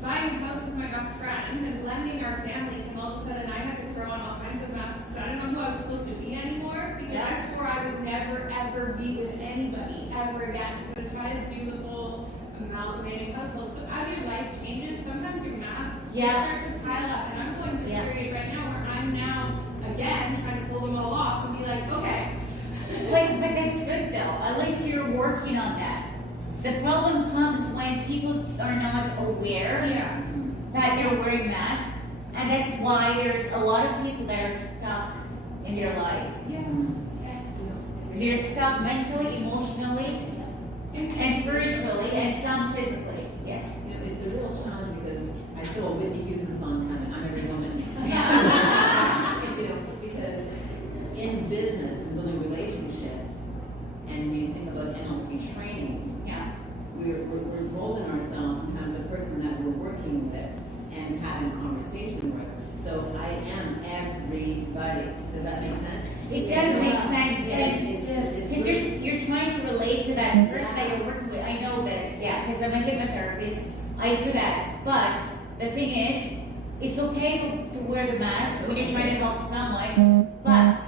buying a house with my best friend and blending our families, and all of a sudden I had to throw throw on all kinds of masks. I didn't know who I was supposed to be anymore because I swore I would never ever be with anybody ever again. So to try to do the whole amalgamating household. So as your life changes, sometimes your masks start to pile up. And I'm going through a period right now where I'm now again trying to pull them all off and be like, okay. But that's good though. At least you're working on that. The problem comes when people are not aware that they're wearing masks, and that's why there's a lot of people that are stuck in their lives. They're stuck mentally, emotionally, and spiritually, and some physically. Yes. You know, it's a real challenge because I feel a Whitney Houston song coming. I'm every woman. You know, because in business and building relationships, and when you think about NLP training, we're molding ourselves sometimes the person that we're working with and having conversation with. So I am everybody. Does that make sense? It does make sense, yes. Because you're trying to relate to that person that you're working with. I know this, because I'm a hypnotherapist. I do that. But the thing is, it's okay to wear the mask when you're trying to help someone, but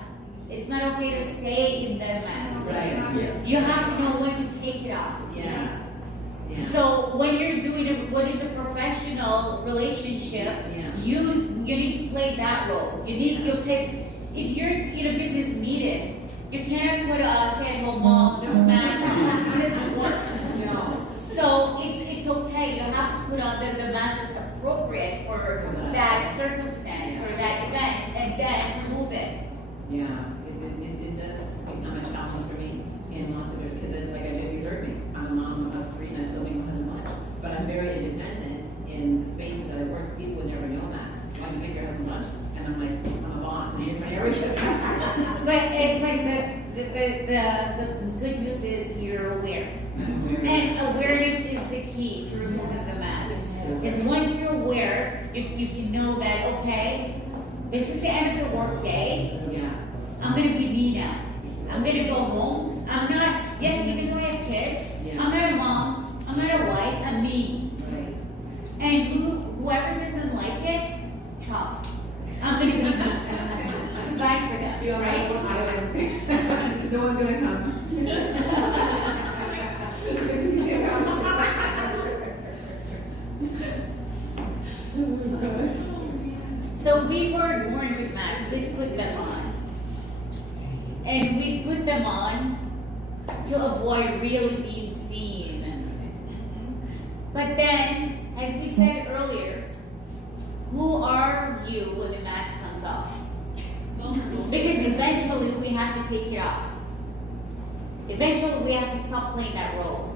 it's not okay to stay in the mask. Right. Yes. You have to know when to take it off. Yeah. So when you're doing what is a professional relationship, you need to play that role. You need because if you're in a business meeting, you can't put a stay-at-home mom with mask on. It doesn't work. No. So it's okay. You have to put on the mask that's appropriate for that circumstance or that event, and then remove it. Yeah, it does become a challenge for me in lots of ways because, like you heard me, I'm a mom of 3 and I still make $100, but I'm very independent in the spaces that I work. People would never know that. I can pick your husband lunch, and I'm like, I'm a boss, and here's my everything. But the good news is you're aware. And awareness is the key to removing the mask. Because once you're aware, you can know that, okay, this is the end of the work day. I'm going to be me now. I'm going to go home. I'm not, even though I have kids, I'm not a mom, I'm not a wife, I'm me. Right. And whoever doesn't like it, tough. I'm going to be me. It's too bad for them, right? No one's going to come. So we weren't born with masks, we put them on. And we put them on to avoid really being seen. But then, as we said earlier, who are you when the mask comes off? Because eventually we have to take it off. Eventually we have to stop playing that role.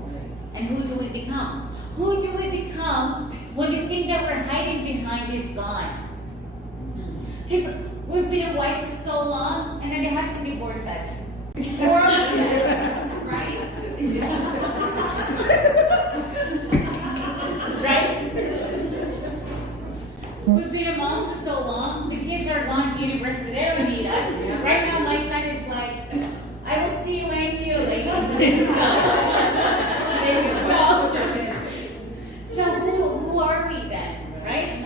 And who do we become? Who do we become when the thing that we're hiding behind is gone? Because we've been a wife for so long, and then the husband divorces us. Right? Right? We've been a mom for so long, the kids are gone to university, they don't need us. Right now my son is like, I will see you when I see you later. So who are we then, right?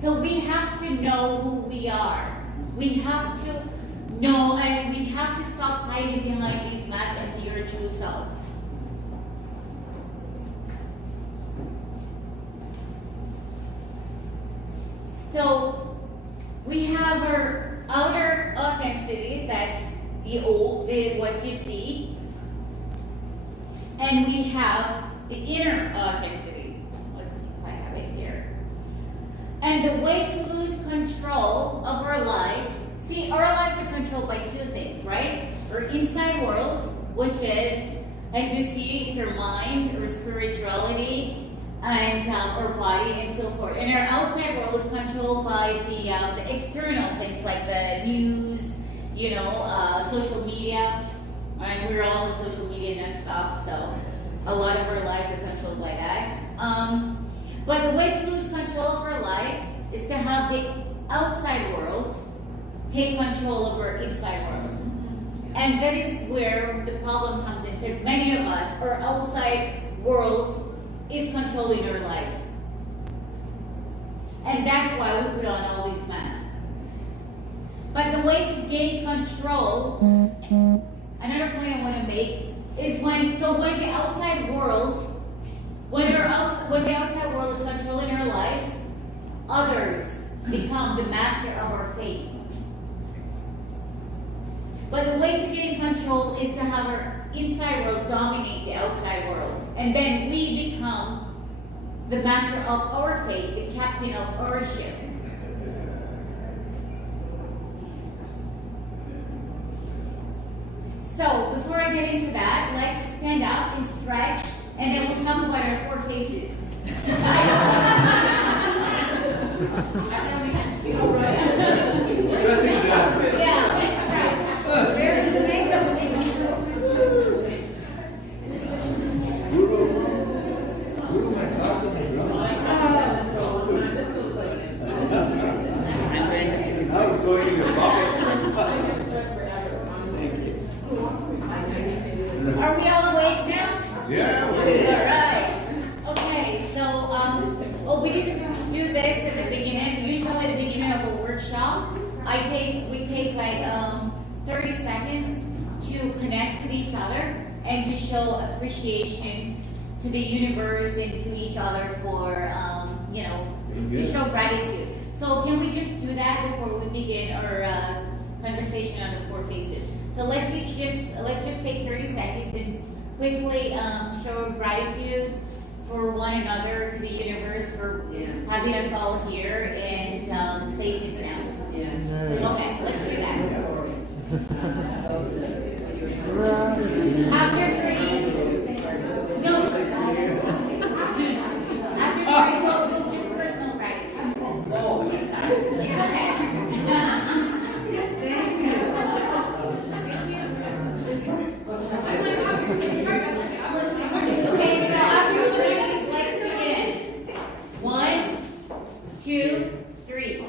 So we have to know who we are. We have to know, and we have to stop hiding behind these masks and be your true selves. So we have our outer authenticity, that's what you see, and we have the inner authenticity. Let's see if I have it here. And the way to lose control of our lives, see, our lives are controlled by 2 things, right? Our inside world, which is, as you see, it's our mind, our spirituality, and our body, and so forth. And our outside world is controlled by the external things like the news, social media. And we're all in social media and stuff, so a lot of our lives are controlled by that. But the way to lose control of our lives is to have the outside world take control of our inside world. And that is where the problem comes in, because many of us, our outside world is controlling our lives. And And that's why we put on all these masks. But the way to gain control, another point I want to make, is when the outside world, when the outside world is controlling our lives, others become the master of our fate. But the way to gain control is to have our inside world dominate the outside world. And then we become the master of our fate, the captain of our ship. So, before I get into that, let's stand up and stretch, and then we'll talk about our 4 faces. Yeah, let's stretch. Where's the makeup? Now it's going in your pocket. Are we all awake now? Yeah. All right. Okay. So, we didn't do this at the beginning. Usually, at the beginning of a workshop, we take like 30 seconds to connect with each other and to show appreciation to the universe and to each other for to show gratitude. So, can we just do that before we begin our conversation on the 4 faces? So let's just take 30 seconds and quickly show gratitude for one another, to the universe for having us all here and safe and sound. Okay, let's do that. After 3, no. After 3, we'll just personal gratitude. It's okay. Thank you. Okay, so after 3, let's begin. 1, 2, 3.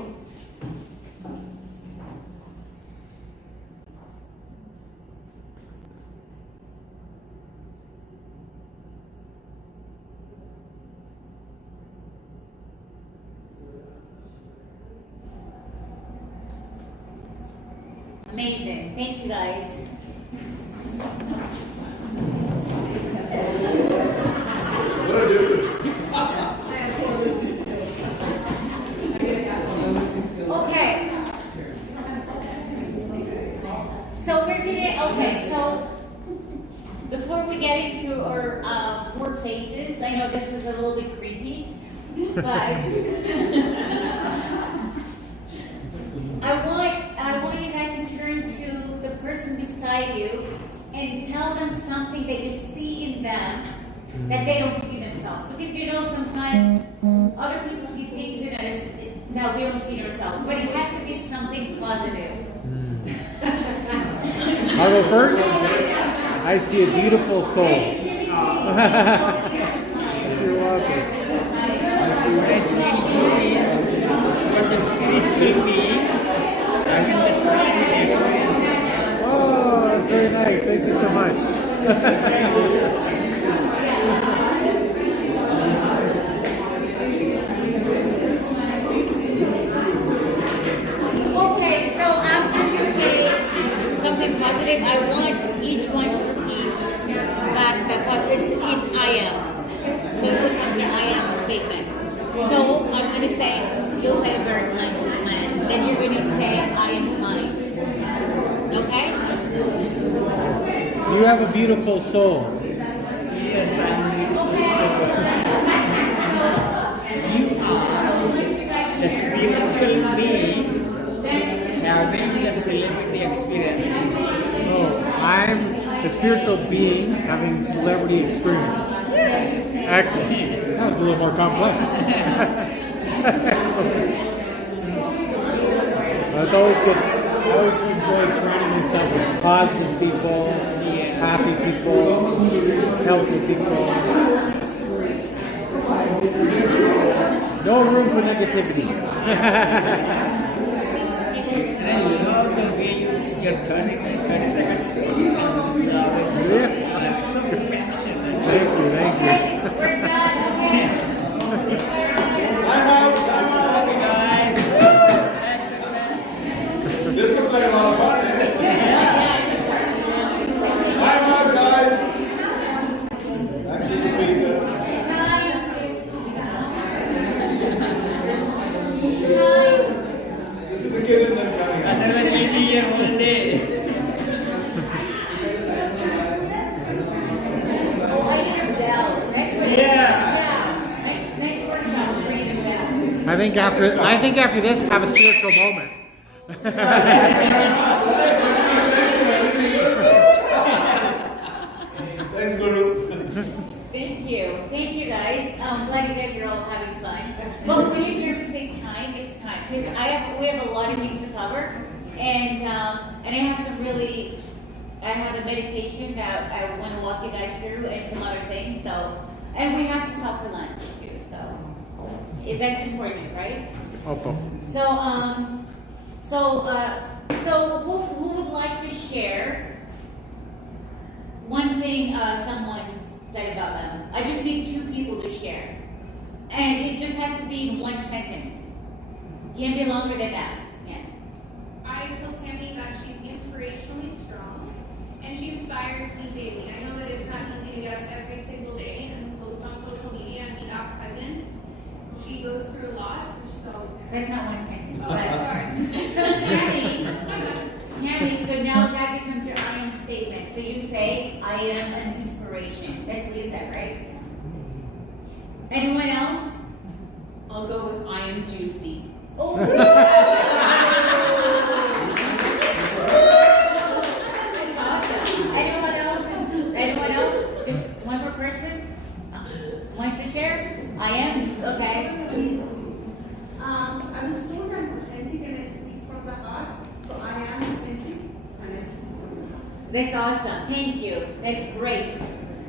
Amazing. Thank you, guys. Okay. So before we get into our 4 faces, I know this is a little bit creepy, but I want you guys to turn to the person beside you and tell them something that you see in them that they don't see themselves. Because sometimes other people see things in us that we don't see in ourselves, but it has to be something positive. I'll go first. I see a beautiful soul. You're welcome. What I see in you is what the spiritual being having the scientific experience. Oh, that's very nice. Thank you so much. Okay, so after you say something positive, I want each one to repeat back what it's in I am. So it becomes your I am statement. So I'm going to say, you'll have a very kind man. Then you're going to say, I am kind. Okay? You have a beautiful soul. Yes, I am beautiful soul. You are the spiritual being having the celebrity experience. Oh, I'm the spiritual being having celebrity experiences. Excellent. That was a little more complex. Well, it's always good. I always enjoy surrounding myself with positive people, happy people, healthy people. No room for negativity. I love the way you're turning 30 seconds speech. So passion. Thank you. We're done. Okay. I'm out. I think after this, have a spiritual moment. Thanks, Guru. Thank you guys. I'm glad you guys are all having fun. But when you hear me say time, it's time because we have a lot of things to cover, and I have I have a meditation that I want to walk you guys through and some other things. So, and we have to stop for lunch too. So, that's important, right? Okay. So who would like to share one thing someone said about them? I just need 2 people to share. And it just has to be in 1 sentence. Can't be longer than that. Yes. I told Tammy that she's inspirationally strong and she inspires me daily. I know that it's not easy to get us every single day and post on social media and be that present. She goes through a lot and she's always there. That's not 1 sentence. Oh, sorry. So Tammy, so now that becomes your I am statement. So you say, I am an inspiration. That's what you said, right? Anyone else? I'll go with I am juicy. Oh, awesome. Anyone else? Just one more person wants to share? I am? Okay. I'm slow and authentic and I speak from the heart. So I am authentic and I speak from the heart. That's awesome. Thank you. That's great.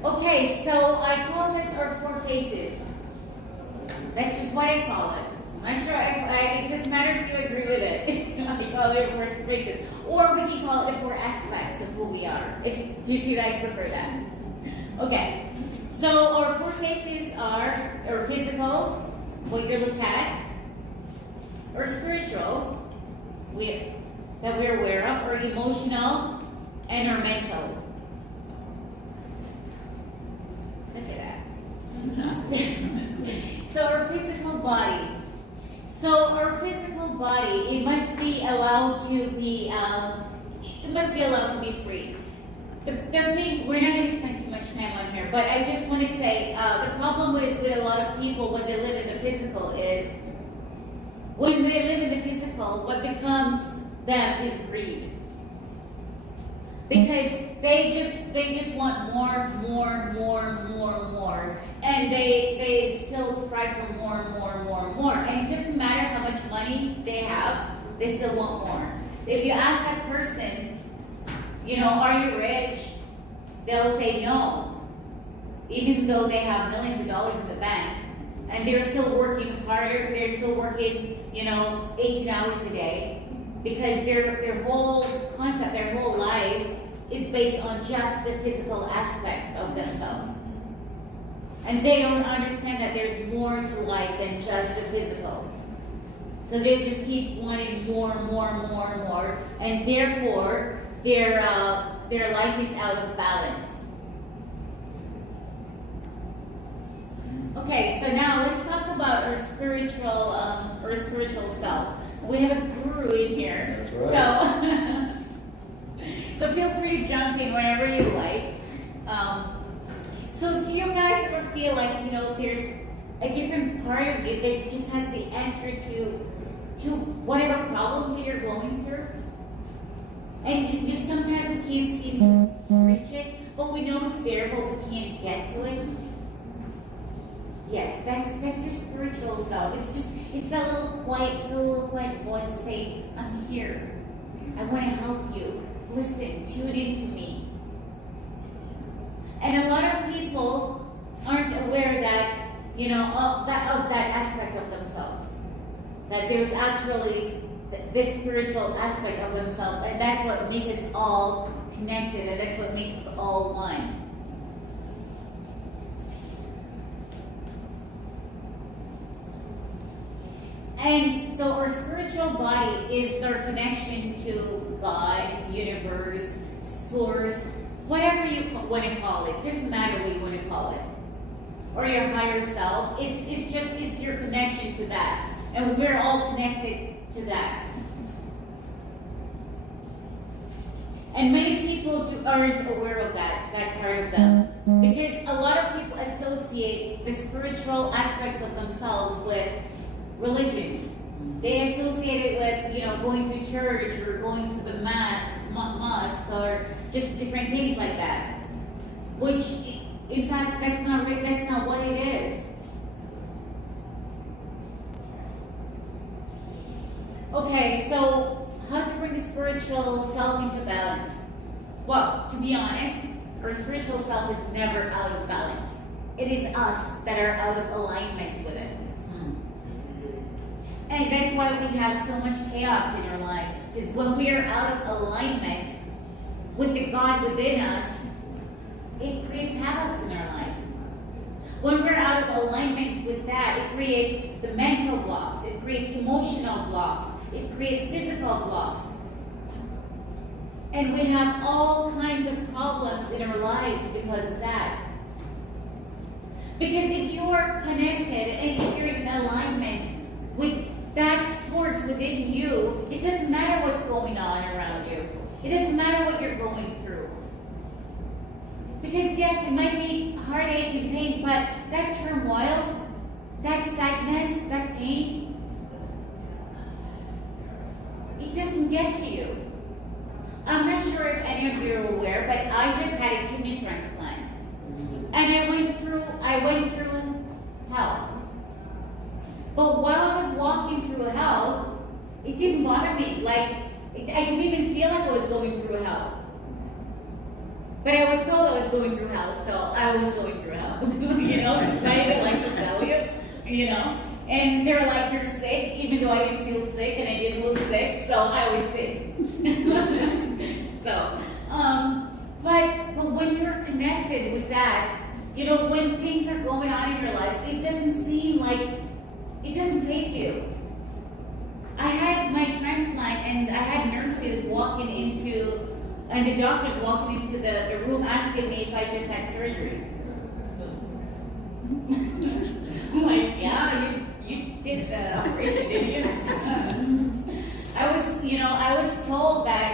Okay, so I call this our 4 faces. That's just what I call it. I'm not sure it doesn't matter if you agree with it. I call it 4 faces. Or we can call it the 4 aspects of who we are, if you guys prefer that. Okay, so our 4 faces are our physical, what you look at, or spiritual, that we're aware of, or emotional, and our mental. Look at that. So our physical body. So our physical body, it must be allowed to be free. The thing, we're not going to spend too much time on here, but I just want to say, the problem with a lot of people when they live in the physical is, when they live in the physical, what becomes them is greed. Because they just want more, and they still strive for more. And it doesn't matter how much money they have, they still want more. If you ask that person, are you rich? They'll say no, even though they have millions of dollars in the bank, and they're still working harder. They're still working, 18 hours a day, because their whole concept, their whole life is based on just the physical aspect of themselves. And they don't understand that there's more to life than just the physical. So they just keep wanting more, and therefore their life is out of balance. Okay, so now let's talk about our spiritual self. We have a guru in here. That's right. So feel free to jump in whenever you like. So do you guys ever feel like, there's a different part of you that just has the answer to whatever problems that you're going through? And just sometimes we can't seem to reach it, but we know it's there, but we can't get to it. Yes, that's your spiritual self. It's that little quiet voice saying, I'm here. I want to help you. Listen, tune into me. And a lot of people aren't aware that, of that aspect of themselves. That there's actually this spiritual aspect of themselves, and that's what makes us all connected, and that's what makes us all one. And so our spiritual body is our connection to God, universe, source, whatever you want to call it. Doesn't matter what you want to call it. Or your higher self. It's your connection to that. And we're all connected to that. And many people aren't aware of that part of them. Because a lot of people associate the spiritual aspects of themselves with religion. They associate it with, going to church or going to the mosque or just different things like that. Which, in fact, that's not what it is. Okay, so how to bring the spiritual self into balance? Well, to be honest, our spiritual self is never out of balance. It is us that are out of alignment with it. And that's why we have so much chaos in our lives. Is when we are out of alignment with the God within us, it creates havoc in our life. When we're out of alignment with that, it creates the mental blocks, it creates emotional blocks, it creates physical blocks. And we have all kinds of problems in our lives because of that. Because if you're connected and if you're in alignment with that source within you, it doesn't matter what's going on around you. It doesn't matter what you're going through. Because yes, it might be heartache and pain, but that turmoil, that sadness, that pain, it doesn't get to you. I'm not sure if any of you are aware, but I just had a kidney transplant. And I went through hell. But while I was walking through hell, it didn't bother me. Like, I didn't even feel like I was going through hell. But I was told I was going through hell, so I was going through hell. I didn't like to tell you, And they were like, you're sick, even though I didn't feel sick and I didn't look sick, so I was sick. But when you're connected with that, when things are going on in your lives, it doesn't seem like, it doesn't face you. I had my transplant and I had nurses and the doctors walking into the room asking me if I just had surgery. I'm like, yeah, you did the operation, didn't you? I was told that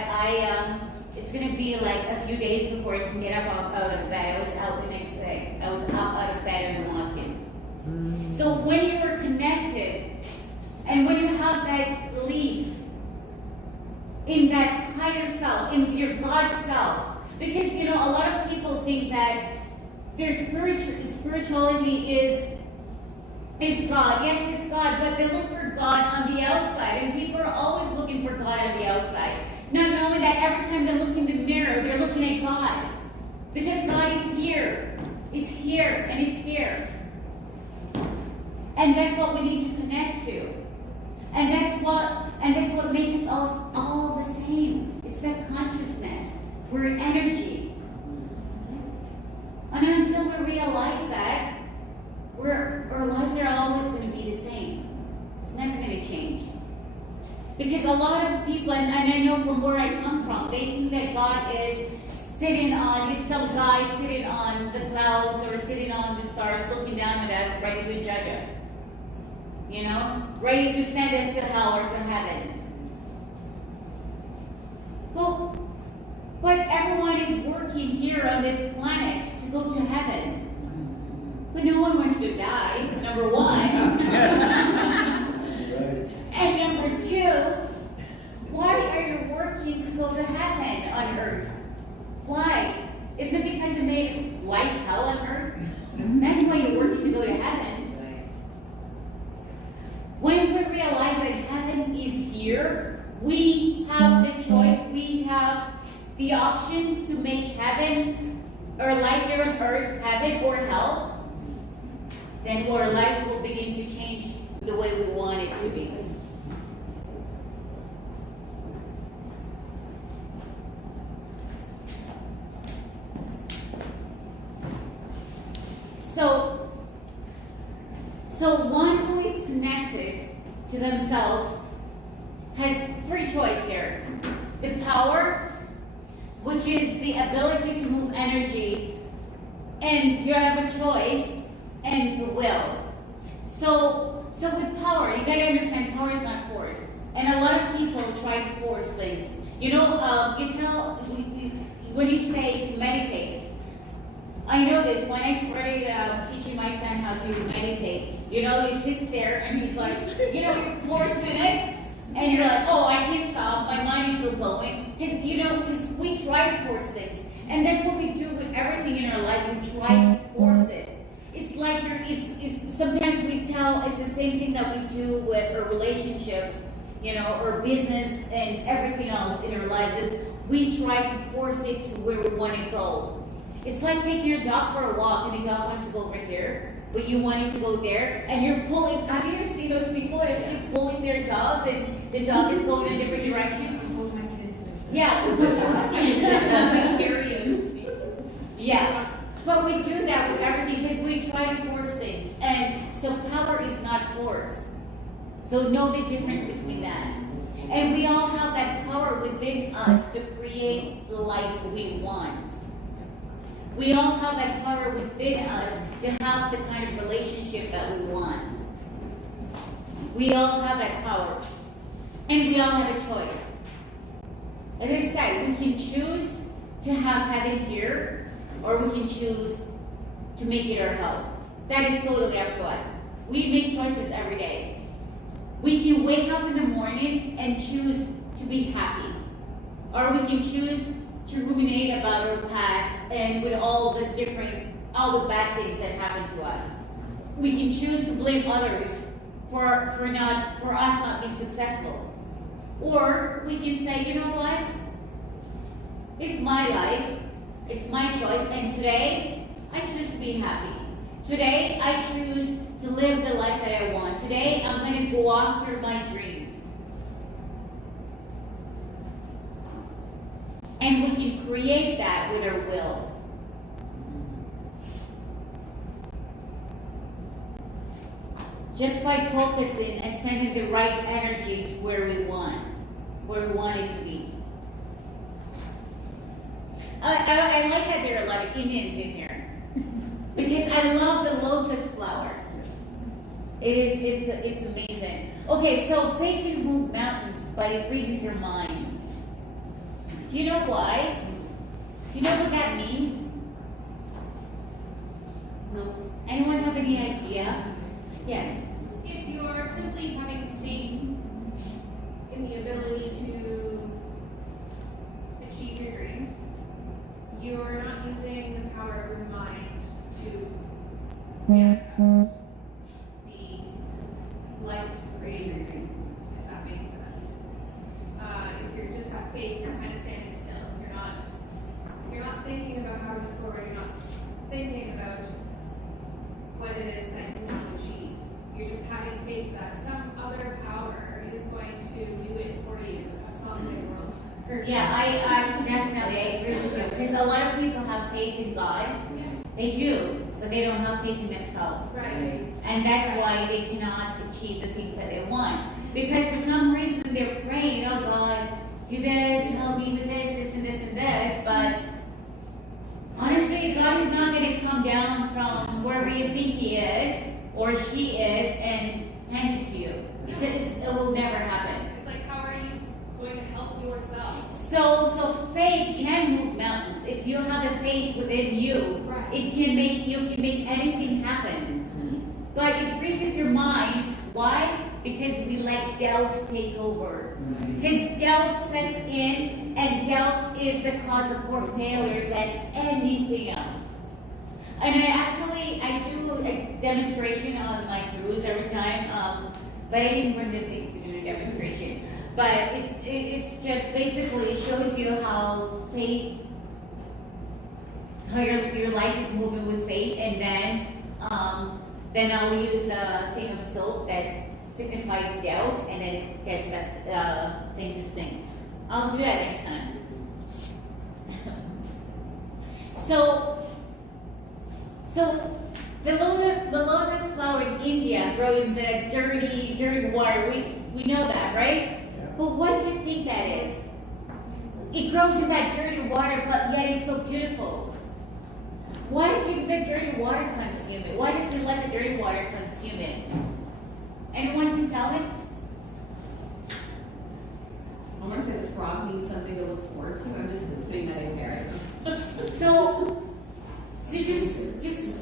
it's going to be like a few days before I can get up out of bed. I was out the next day. I was up out of bed and walking. So when you are connected and when you have that belief in that higher self, in your God self, because a lot of people think that their spirituality is God. Yes, it's God, but they look for God on the outside, and people are always looking for God on the outside, not knowing that every time they look in the mirror, they're looking at God, because God is here. It's here, and it's here. And that's what we need to connect to. And that's what makes us all the same. It's that consciousness. We're energy. And until we realize that, our lives are always going to be the same. It's never going to change. Because a lot of people, and I know from where I come from, they think that God is it's some guy sitting on the clouds or sitting on the stars looking down at us, ready to judge us. Ready to send us to hell or to heaven. Well, but everyone is working here on this planet to go to heaven. But no one wants to die, number one. And number two, why are you working to go to heaven on earth? Why? Is it because it made life hell on earth? That's why you're working to go to heaven. When we realize that heaven is here, we have the choice, we have the options to make heaven, or life here on earth, heaven or hell, then our lives will begin to change the way we want it to be. So one who is connected to themselves has three choices here. The power, which is the ability to move energy, and you have a choice, and the will. So with power, you gotta understand power is not force. And a lot of people try to force things. When you say to meditate, I know this, when I started teaching my son how to meditate, he sits there and he's like, going. Because we try to force things. And that's what we do with everything in our lives. We try to force it. It's like sometimes we tell, it's the same thing that we do with our relationships, or business and everything else in our lives is we try to force it to where we want to go. It's like taking your dog for a walk and the dog wants to go over here, but you want it to go there, and you're pulling. Have you ever seen those people that are still pulling their dog and the dog is going in a different direction? Yeah, I carry him. Yeah, but we do that with everything because we try to force things, and so power is not force. So know the difference between that. And we all have that power within us to create the life we want. We all have that power within us to have the kind of relationship that we want. We all have that power. And we all have a choice. As I said, we can choose to have heaven here, or we can choose to make it our hell. That is totally up to us. We make choices every day. We can wake up in the morning and choose to be happy. Or we can choose to ruminate about our past and with all the bad things that happen to us. We can choose to blame others for us not being successful. Or we can say, you know what? It's my life, it's my choice, and today I choose to be happy. Today I choose to live the life that I want. Today I'm going to go after my dreams. And we can create that with our will. Just by focusing and sending the right energy to where we want it to be. I like that there are a lot of Indians in here. Because I love the lotus flower. It's amazing. Okay, so faith can move mountains, but it freezes your mind. Do you know why? Do you know what that means? No. Anyone have any idea? Yes. If you're simply having faith in the ability to achieve your dreams, you're not using the power of your mind to manifest the life to create your dreams, if that makes sense. If you just have faith, you're kind of standing still. You're not thinking about how to move forward. You're not thinking about what it is that you want to achieve. You're just having faith that some other power is going to do it for you. That's not the way the world works. Yeah, I definitely agree with you. Because a lot of people have faith in God. Yeah. They do, but they don't have faith in themselves. Right. And that's why they cannot achieve the things that they want. Because for some reason they're praying, oh God, do this, help me with this, and this, and this. But honestly, God is not going to come down from wherever you think He is or she is and hand it to you. It will never happen. It's like, how are you going to help yourself? So faith can move mountains. If you have the faith within you, right. You can make anything happen. Mm-hmm. But it freezes your mind. Why? Because we let doubt take over. Because doubt sets in, and doubt is the cause of more failure than anything else. And I do a demonstration on my cruise every time, but I didn't bring the things to do the demonstration. But it's just basically shows you how faith, how your life is moving with faith, and then I'll use a thing of soap that signifies doubt, and then it gets that thing to sing. I'll do that next time. So the lotus flower in India grow in the dirty water. We know that, right? Yeah. But what do you think that is? It grows in that dirty water, but yet it's so beautiful. Why did the dirty water consume it? Why does it let the dirty water consume it? Anyone can tell me? I want to say the frog means something to look forward to. I'm just putting that in there. So just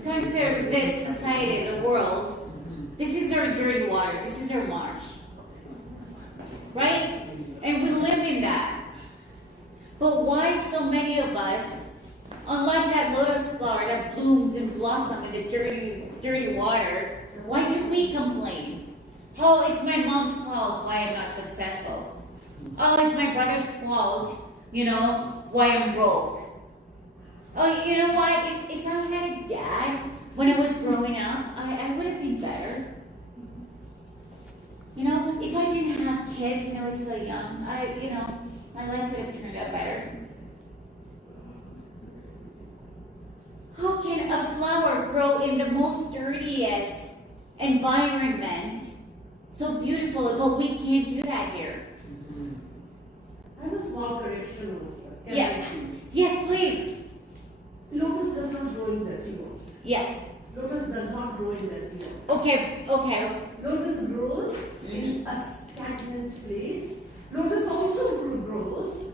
consider this society, the world. This is our dirty water. This is our marsh. Right? And we live in that. But why so many of us, unlike that lotus flower that blooms and blossoms in the dirty water, why do we complain? Oh, it's my mom's fault why I'm not successful. Oh, it's my brother's fault, why I'm broke. Oh, you know what? If I had a dad when I was growing up, I would have been better. If I didn't have kids when I was so young, my life would have turned out better. How can a flower grow in the most dirtiest environment so beautiful, but we can't do that here? I have a small correction over here. Yes. Yes, please. Lotus does not grow in dirty water. Yeah. Lotus does not grow in dirty water. Okay. Lotus grows in a stagnant place. Lotus also grows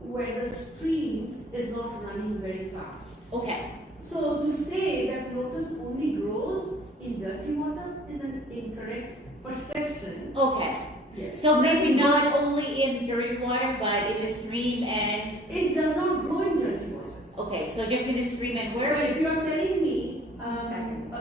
where the stream is not running very fast. Okay. So to say that lotus only grows in dirty water is an incorrect perception. Okay. Yes. So maybe not only in dirty water, but in the stream and... It does not grow in dirty water. Okay, so just in the stream and where? But if you are telling me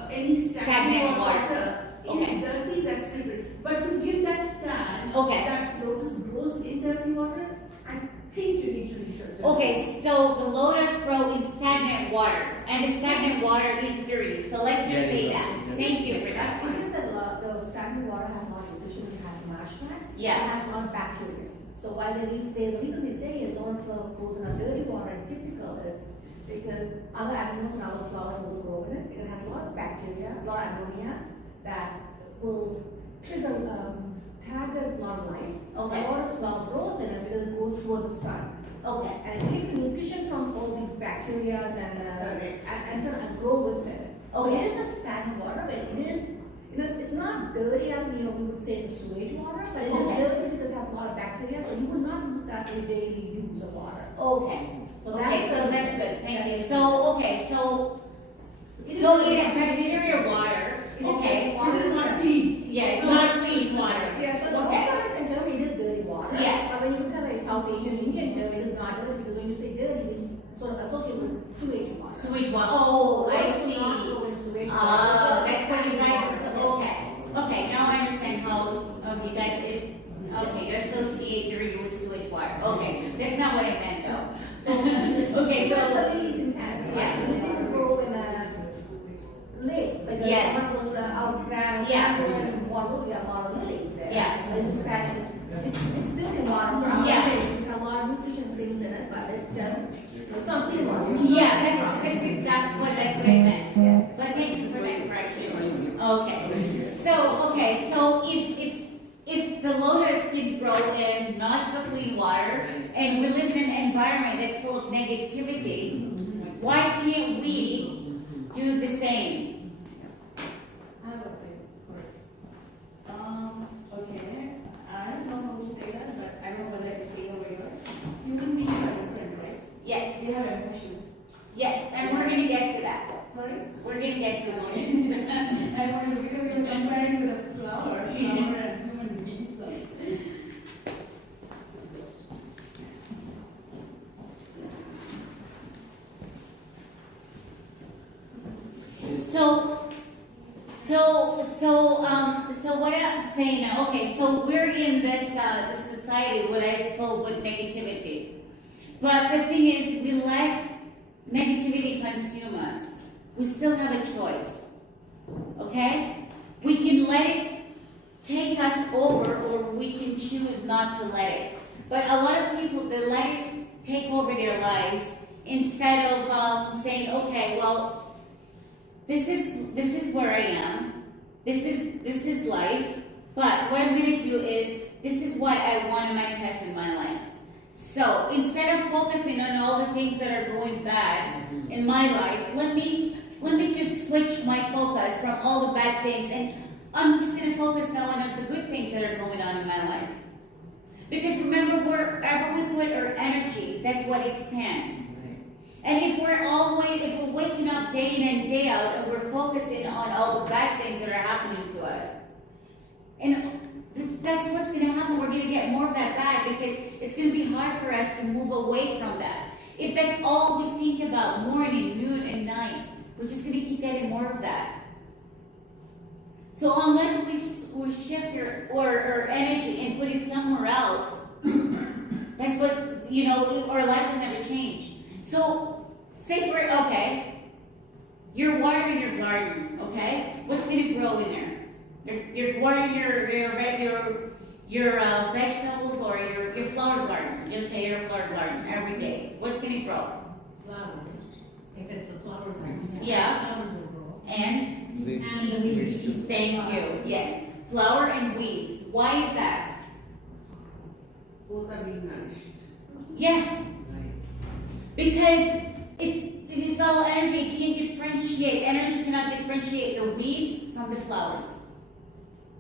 any stagnant water okay. is dirty, that's different. But to give that tag that lotus grows in dirty water, I think you need to research it. Okay, so the lotus grow in stagnant water, and the stagnant water is dirty. So let's just say that. Thank you for that. It's just that the stagnant water has more nutrition, it has marshmallow, it has more bacteria. So while the reason we say a lot of goes in a dirty water is typical is because other animals and other flowers will grow in it. It has a lot of bacteria, a lot of ammonia that will trigger, tag a lot of life. Okay. A lot of flower grows in it because it goes toward the sun. Okay. And it takes nutrition from all these bacteria and grow with it. Okay. It is a stagnant water, but it is. It's not dirty as we would say it's a sewage water, but it is dirty because it has a lot of bacteria, so you would not use that for daily use of water. Okay. So that's good. Thank you. So it is bacteria water. Okay. It is not clean. Yeah, it's not clean water. Yeah, so the American term it is dirty water. Yes. But when you look at like South Asian Indian term, it is not dirty because when you say dirty, it's sort of associated with sewage water. Sewage water. Oh, I see. Oh, that's what you guys are. Okay. Okay, now I understand how you guys. You associate dirty with sewage water. Okay, that's not what I meant though. Okay, so the lilies in Canada. Yeah. They didn't grow in a lake. Like Yes. one was out ground. Yeah. And water, we have a lot of lilies there. Yeah. But it's stagnant. It's still in water. Yeah. It's a lot of nutrition things in it, but it's just not clean water. Yeah, that's exactly what I meant. But thank you for that correction. Okay. So if the lotus can grow in not so clean water, and we live in an environment that's full of negativity, why can't we do the same? Okay. I don't know how to say that, but I don't know what I can say over here. Human beings are different, right? Yes. They have emotions. Yes, and we're going to get to that. Sorry? We're going to get to emotions. I want to, because we're comparing with a flower and human beings. So what I'm saying now, okay, so we're in this society where it's filled with negativity. But the thing is, we let negativity consume us. We still have a choice, okay? We can let it take us over, or we can choose not to let it. But a lot of people, they let it take over their lives instead of saying, okay, well, this is where I am. This is life. But what I'm going to do is, this is what I want to manifest in my life. So instead of focusing on all the things that are going bad in my life, let me just switch my focus from all the bad things, and I'm just going to focus now on the good things that are going on in my life. Because remember, wherever we put our energy, that's what expands. And if we're waking up day in and day out, and we're focusing on all the bad things that are happening to us, and that's what's going to happen. We're going to get more of that bad. that because it's going to be hard for us to move away from that. If that's all we think about, morning, noon, and night, we're just going to keep getting more of that. So unless we shift our energy and put it somewhere else, that's what, our lives will never change. So, say okay, you're watering your garden, okay? What's going to grow in there? You're watering your vegetables or your flower garden. Just say your flower garden every day. What's going to grow? Flowers. If it's a flower garden, yeah. Flowers will grow. And the weeds. Thank you. Yes. Flower and weeds. Why is that? Both are being nourished. Yes. Because it's all energy. It can't differentiate. Energy cannot differentiate the weeds from the flowers.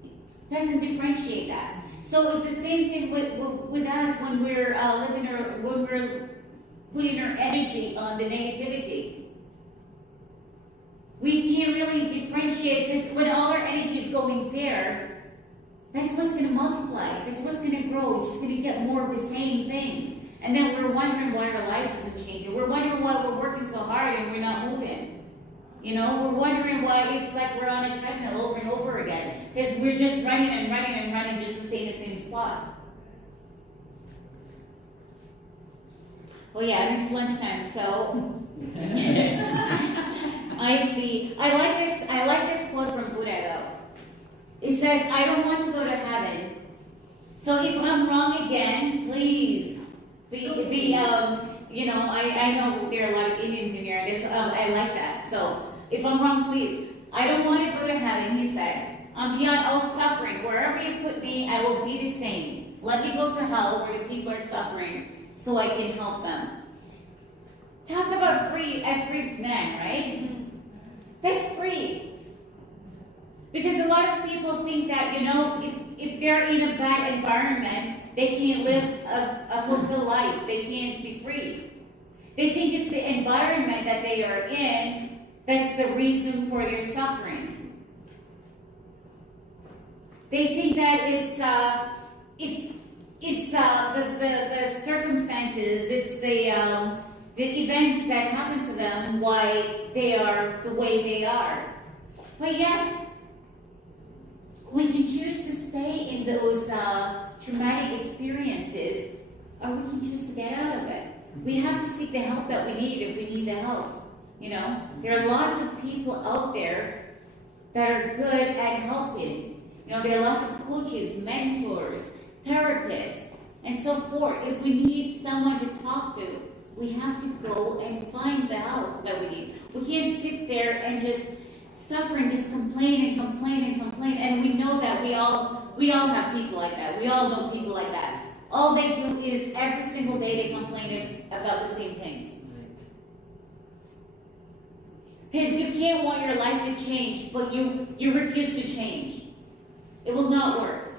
It doesn't differentiate that. So it's the same thing with us when we're when we're putting our energy on the negativity. We can't really differentiate because when all our energy is going there, that's what's going to multiply. That's what's going to grow. It's just going to get more of the same things. And then we're wondering why our lives isn't changing. We're wondering why we're working so hard and we're not moving. We're wondering why it's like we're on a treadmill over and over again. Because we're just running and running and running just to stay in the same spot. Oh yeah, and it's lunchtime, so I see. I like this quote from Buddha though. It says, I don't want to go to heaven. So if I'm wrong again, please. I know there are a lot of Indians in here, and I like that. So if I'm wrong, please. I don't want to go to heaven, he said. I'm beyond all suffering. Wherever you put me, I will be the same. Let me go to hell where the people are suffering so I can help them. Talk about a free man, right? That's free. Because a lot of people think that, if they're in a bad environment, they can't live a fulfilled life. They can't be free. They think it's the environment that they are in that's the reason for their suffering. They think that it's the circumstances, it's the events that happen to them why they are the way they are. But yes, we can choose to stay in those traumatic experiences, or we can choose to get out of it. We have to seek the help that we need if we need the help. There are lots of people out there that are good at helping. There are lots of coaches, mentors, therapists, and so forth. If we need someone to talk to, we have to go and find the help that we need. We can't sit there and just suffer and just complain and complain and complain. And we know that we all have people like that. We all know people like that. All they do is every single day they complain about the same things. Because you can't want your life to change, but you refuse to change. It will not work.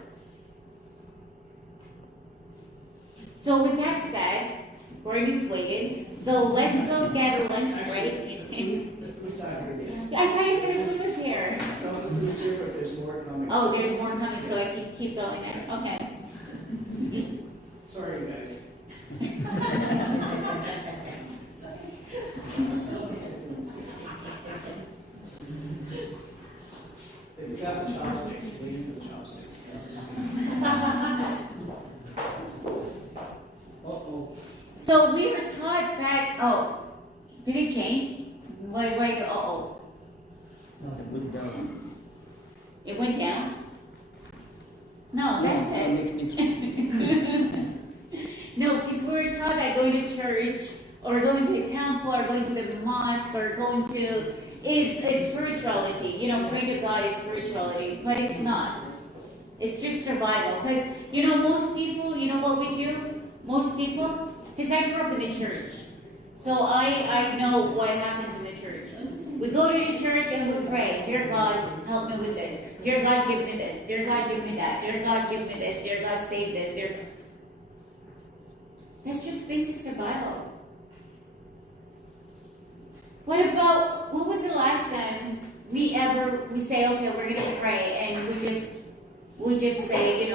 So with that said, Gordon's waiting. So let's go get a lunch break. The food's not here yet. I thought you said the food was here. So the food's here, but there's more coming. Oh, there's more coming, so I keep going there. Okay. Sorry, guys. If you got the chopsticks, waiting for the chopsticks. So we were taught that, did it change? Why go, It went down. It went down? No, that's it. No, because we were taught that going to church, or going to a temple, or going to the mosque, or going to, is spirituality. Praying to God is spirituality, but it's not. It's just survival. Because, most people, what we do? Most people, because I grew up in the church. So I know what happens in the church. We go to the church and we pray, dear God, help me with this. Dear God, give me this. Dear God, give me that. Dear God, give me this. Dear God, save this. That's just basic survival. When was the last time we say, okay, we're going to pray, and we just say,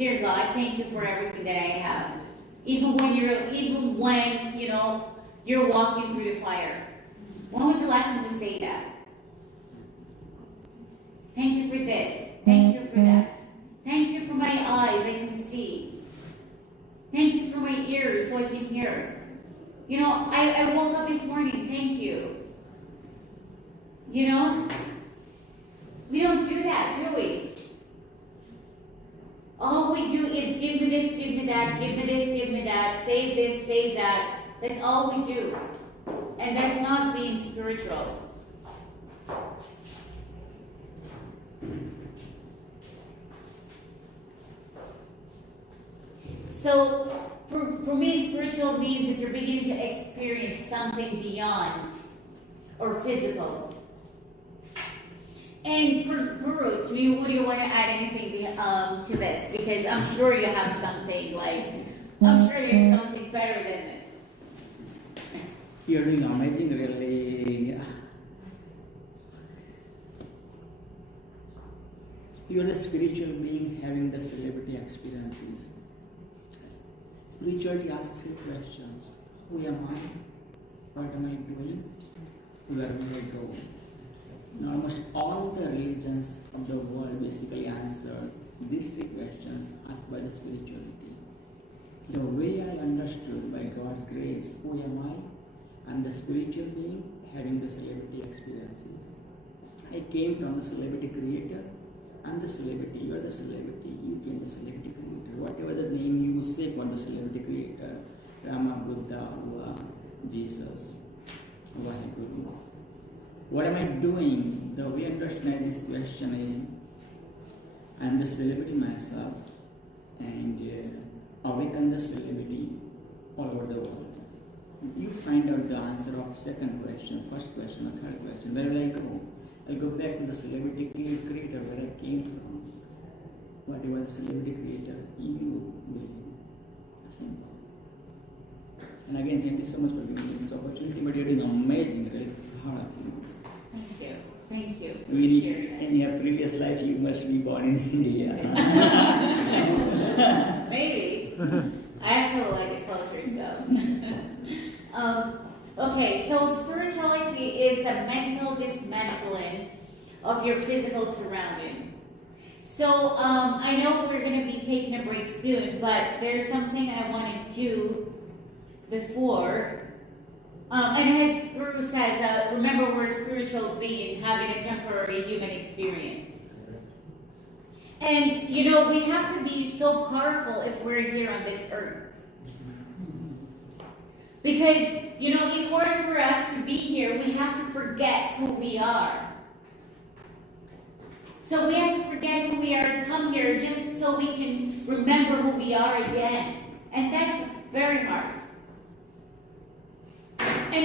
dear God, thank you for everything that I have. Even when you're walking through the fire. When was the last time we say that? Thank you for this. Thank you for that. Thank you for my eyes, I can see. Thank you for my ears so I can hear. I woke up this morning, thank you. We don't do that, do we? All we do is give me this, give me that, give me this, give me that, save this, save that. That's all we do. And that's not being spiritual. So, for me, spiritual means if you're beginning to experience something beyond or physical. And for Guru, do you want to add anything to this? Because I'm sure you have something I'm sure you're something better than this. You're doing amazing, really. You're a spiritual being having the celebrity experiences. Spirituality asks 3 questions. Who am I? What am I doing? Where will I go? Now, almost all the religions of the world basically answer these 3 questions asked by the spirituality. The way I understood by God's grace, who am I? I'm the spiritual being having the celebrity experiences. I came from the celebrity creator. I'm the celebrity, you are the celebrity, you came the celebrity creator. Whatever the name you say for the celebrity creator, Rama, Buddha, Allah, Jesus, Vaheguru. What am I doing? The way I understand this question is, I'm the celebrity myself and awaken the celebrity all over the world. You find out the answer of second question, first question, or third question. Where will I go? I'll go back to the celebrity creator where I came from. Whatever the celebrity creator, you will. Simple. And again, thank you so much for giving me this opportunity. But you're doing amazing, right? Thank you. Thank you. In your previous life, you must be born in India. Maybe. I actually like the culture, so. Okay, so spirituality is a mental dismantling of your physical surrounding. So I know we're going to be taking a break soon, but there's something I want to do before. And as Guru says, remember we're a spiritual being having a temporary human experience. And we have to be so powerful if we're here on this earth. Because, in order for us to be here, we have to forget who we are. So we have to forget who we are to come here just so we can remember who we are again. And that's very hard. And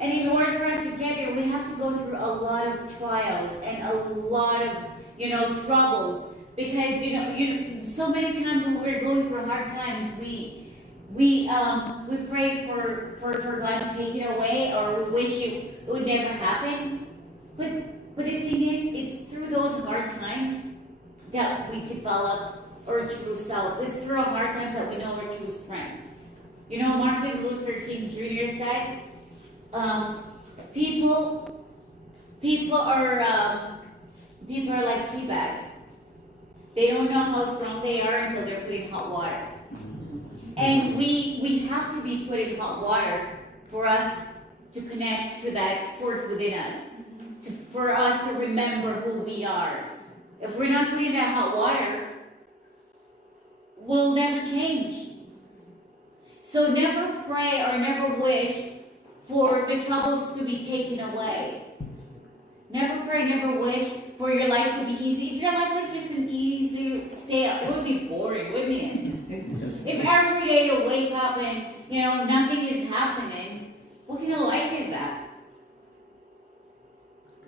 in order for us to get here, we have to go through a lot of trials and a lot of, troubles. Because, so many times when we're going through hard times, we pray for God to take it away, or we wish it would never happen. But the thing is, it's through those hard times that we develop our true selves. It's through our hard times that we know our true strength. Martin Luther King Jr. said, people are like tea bags. They don't know how strong they are until they're put in hot water. And we have to be put in hot water for us to connect to that source within us, for us to remember who we are. If we're not put in that hot water, we'll never change. So never pray or never wish for the troubles to be taken away. Never pray, never wish for your life to be easy. If your life was just an easy sail, it would be boring, wouldn't it? If every day you wake up and, nothing is happening, what kind of life is that?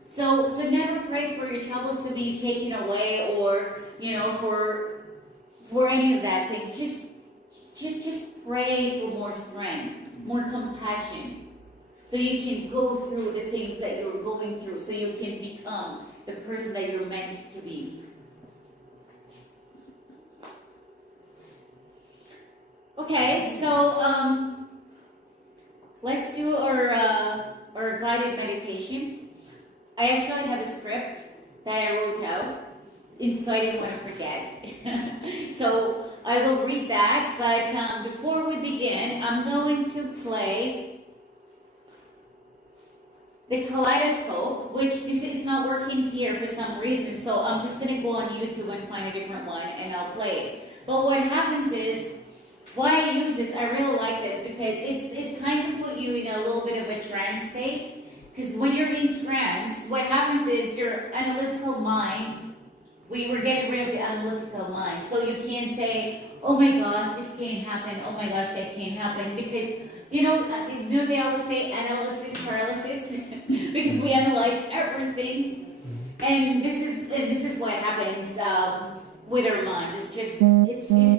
So never pray for your troubles to be taken away or, for any of that things. Just pray for more strength, more compassion. So you can go through the things that you're going through, so you can become the person that you're meant to be. Okay, so let's do our guided meditation. I actually have a script that I wrote out, so I didn't want to forget. So I will read that, but before we begin, I'm going to play the kaleidoscope, which is not working here for some reason, so I'm just going to go on YouTube and find a different one, and I'll play it. But what happens is, why I use this, I really like this, because it kind of put you in a little bit of a trance state, because when you're in trance, what happens is your analytical mind, we were getting rid of the analytical mind, so you can't say, oh my gosh, this can't happen, oh my gosh, that can't happen, because, you know they always say analysis paralysis, because we analyze everything, and this is what happens with our minds. It's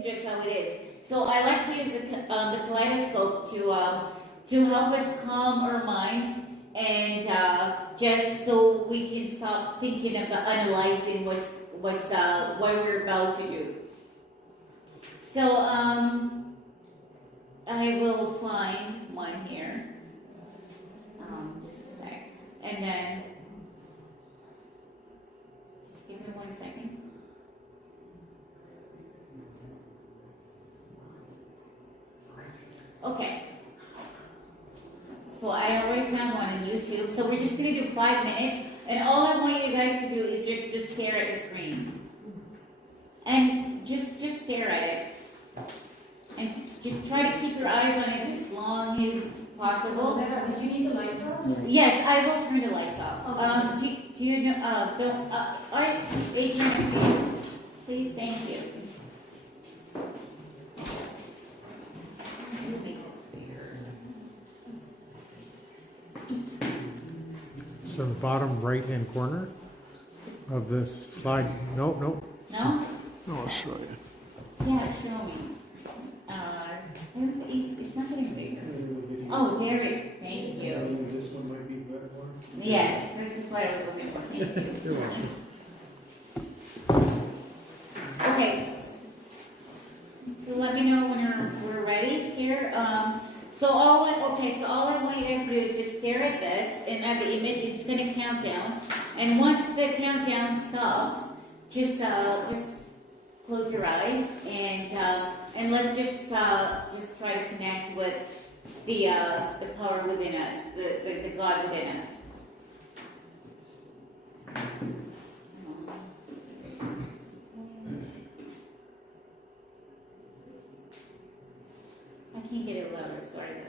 just how it is. So I like to use the kaleidoscope to help us calm our mind, and just so we can stop thinking about analyzing what we're about to do. So I will find one here. Just a sec, and then just give me 1 second. Okay. So I already found one on YouTube. So we're just going to do 5 minutes. And all I want you guys to do is just stare at the screen. And just stare at it. And just try to keep your eyes on it as long as possible. Did you need the lights off? Yes, I will turn the lights off. Do you know, Adrian, please, thank you. So bottom right-hand corner of this slide. Nope. No? No, I'll show you. Yeah, show me. It's not getting bigger. Oh, there it is. Thank you. This one might be better one. Yes, this is what I was looking for. Thank you. Okay. So let me know when we're ready here. So all I want you guys to do is just stare at this, and at the image, it's going to count down. And once the countdown stops, just close your eyes, and let's just try to connect with the power within us, the God within us. I can't get it louder, sorry guys.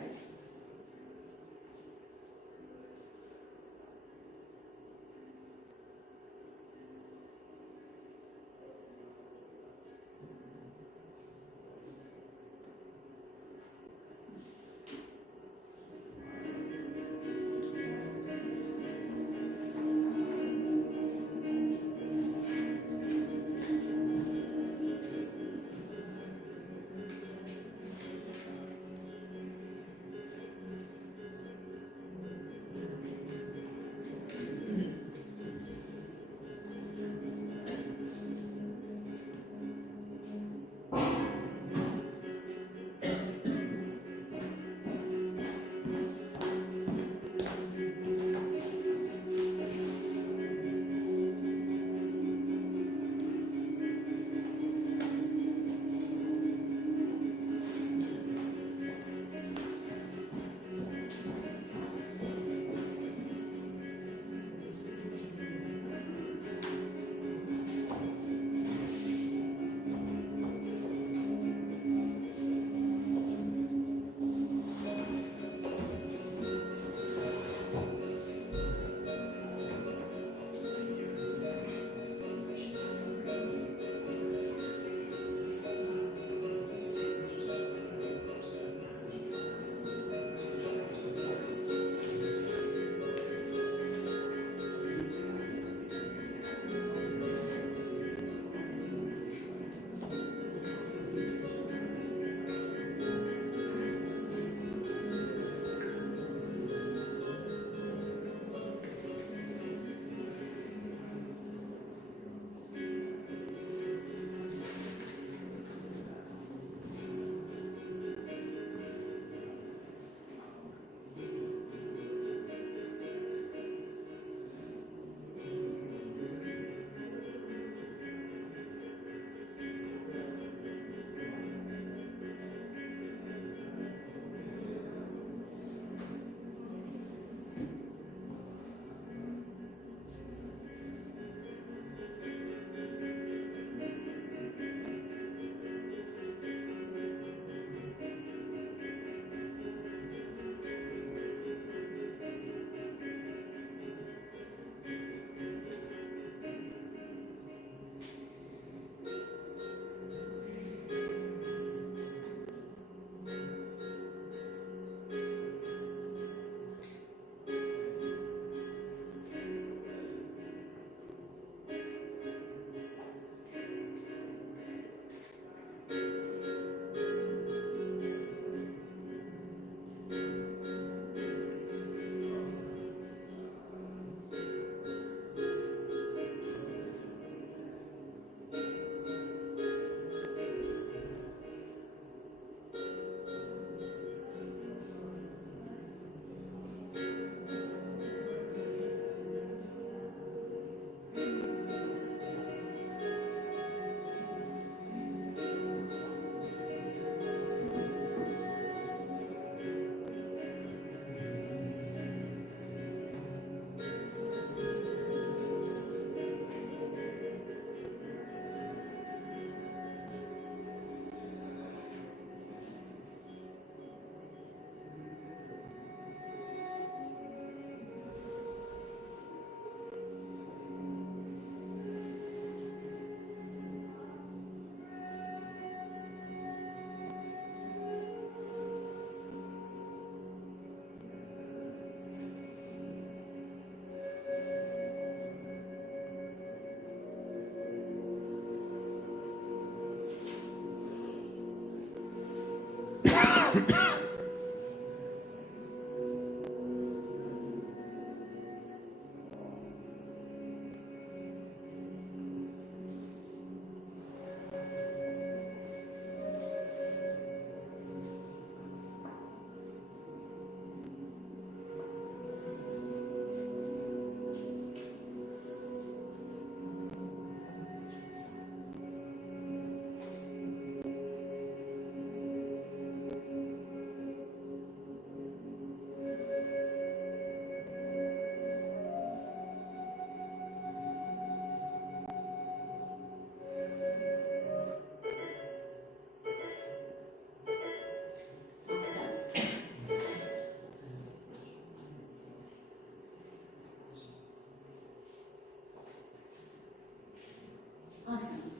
Awesome.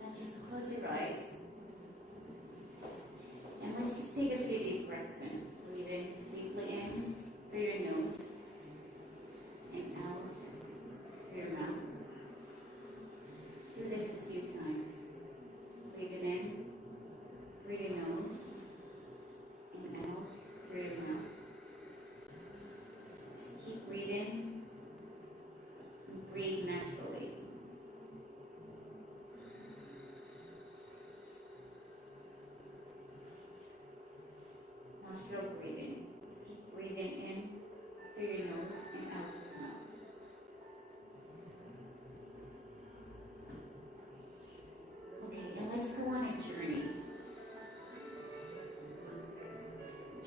Now just close your eyes. And let's just take a few deep breaths in. Breathe in deeply in through your nose and out through your mouth. Let's do this a few times. Breathe in through your nose and out through your mouth. Just keep breathing and breathe naturally. Nostril breathing. Just keep breathing in through your nose and out through your mouth. Okay, and let's go on a journey.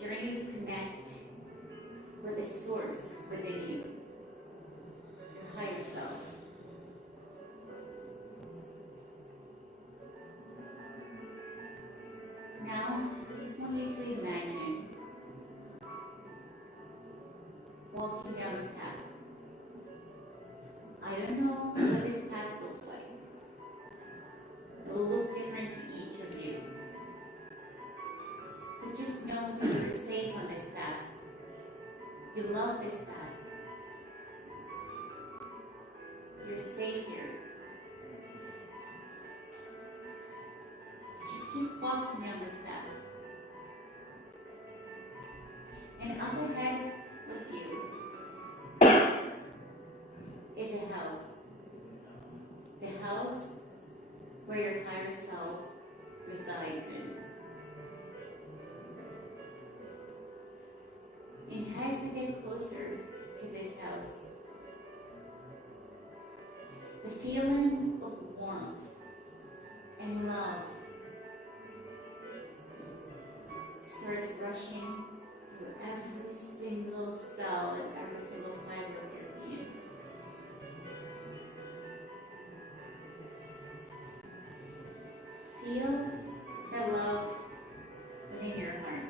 Journey to connect with the source within you, your higher self. Now, I just want you to imagine walking down a path. I don't know what this path looks like. It will look different to each of you. But just know that you're safe on this path. You love this path. You're safe here. So just keep walking down this path. And up ahead of you is a house. The house where your higher self resides in. And as you get closer to this house, the feeling of warmth and love starts rushing through every single cell and every single fiber of your being. Feel the love within your heart.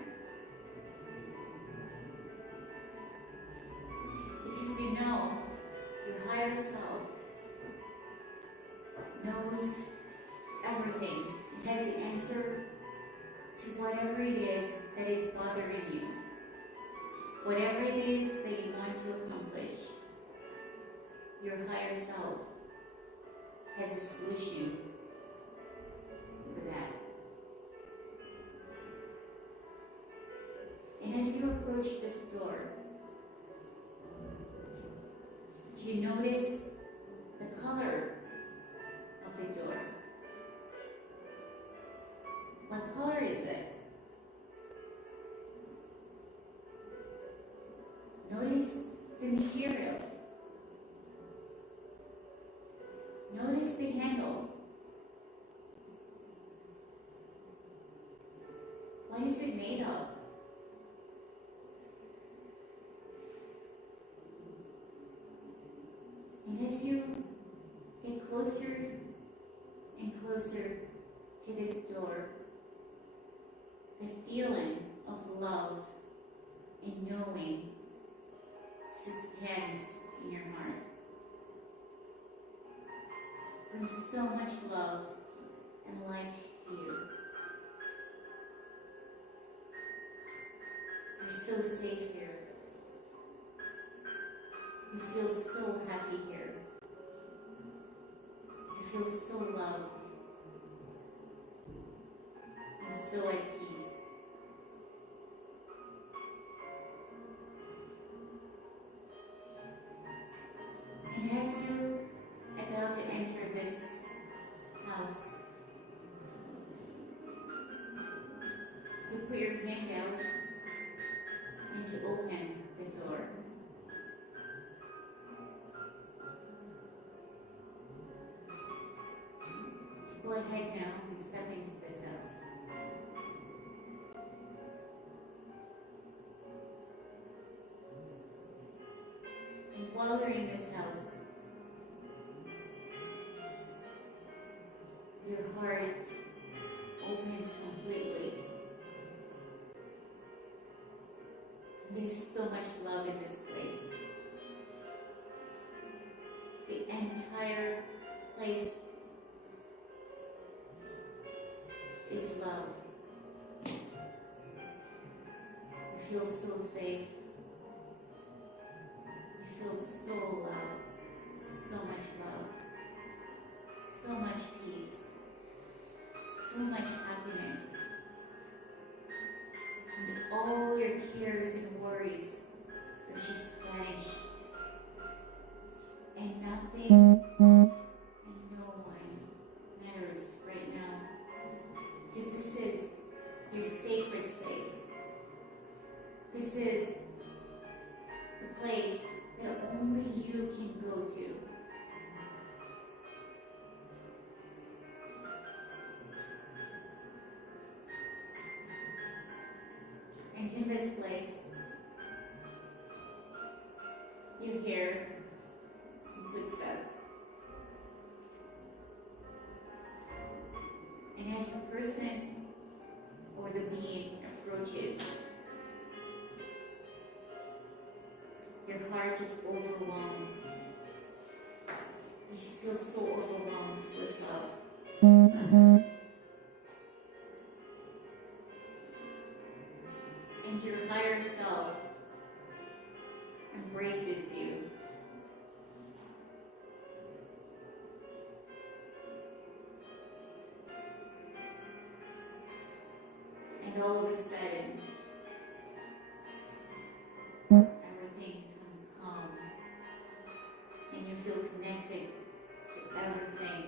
Because you know your higher self knows everything and has the answer to whatever it is that is bothering you. Whatever it is that you want to accomplish, your higher self has a solution for that. And as you approach this door, do you notice the color of the door? What color is it? Notice the material. Notice the handle. What is it made of? And as you get closer and closer to this door, the feeling of love and knowing expands in your heart. Brings so much love and light to you. You're so safe here. You feel so happy here. You feel so loved and so at peace. your hand out and to open the door. To go ahead now and step into this house. And while you're in this house, your heart opens completely. There's so much love in this place. The entire place is love. You feel so safe. You feel so loved. So much love. So much peace. So much happiness. And all your cares and worries will just vanish. And nothing and no one matters right now. Because this is your sacred space. This is the place that only you can go to. And in this place, you hear some footsteps. And as the person or the being approaches, your heart just overwhelms. You just feel so overwhelmed with love. And your higher self embraces you. And all of a sudden, everything becomes calm. And you feel connected to everything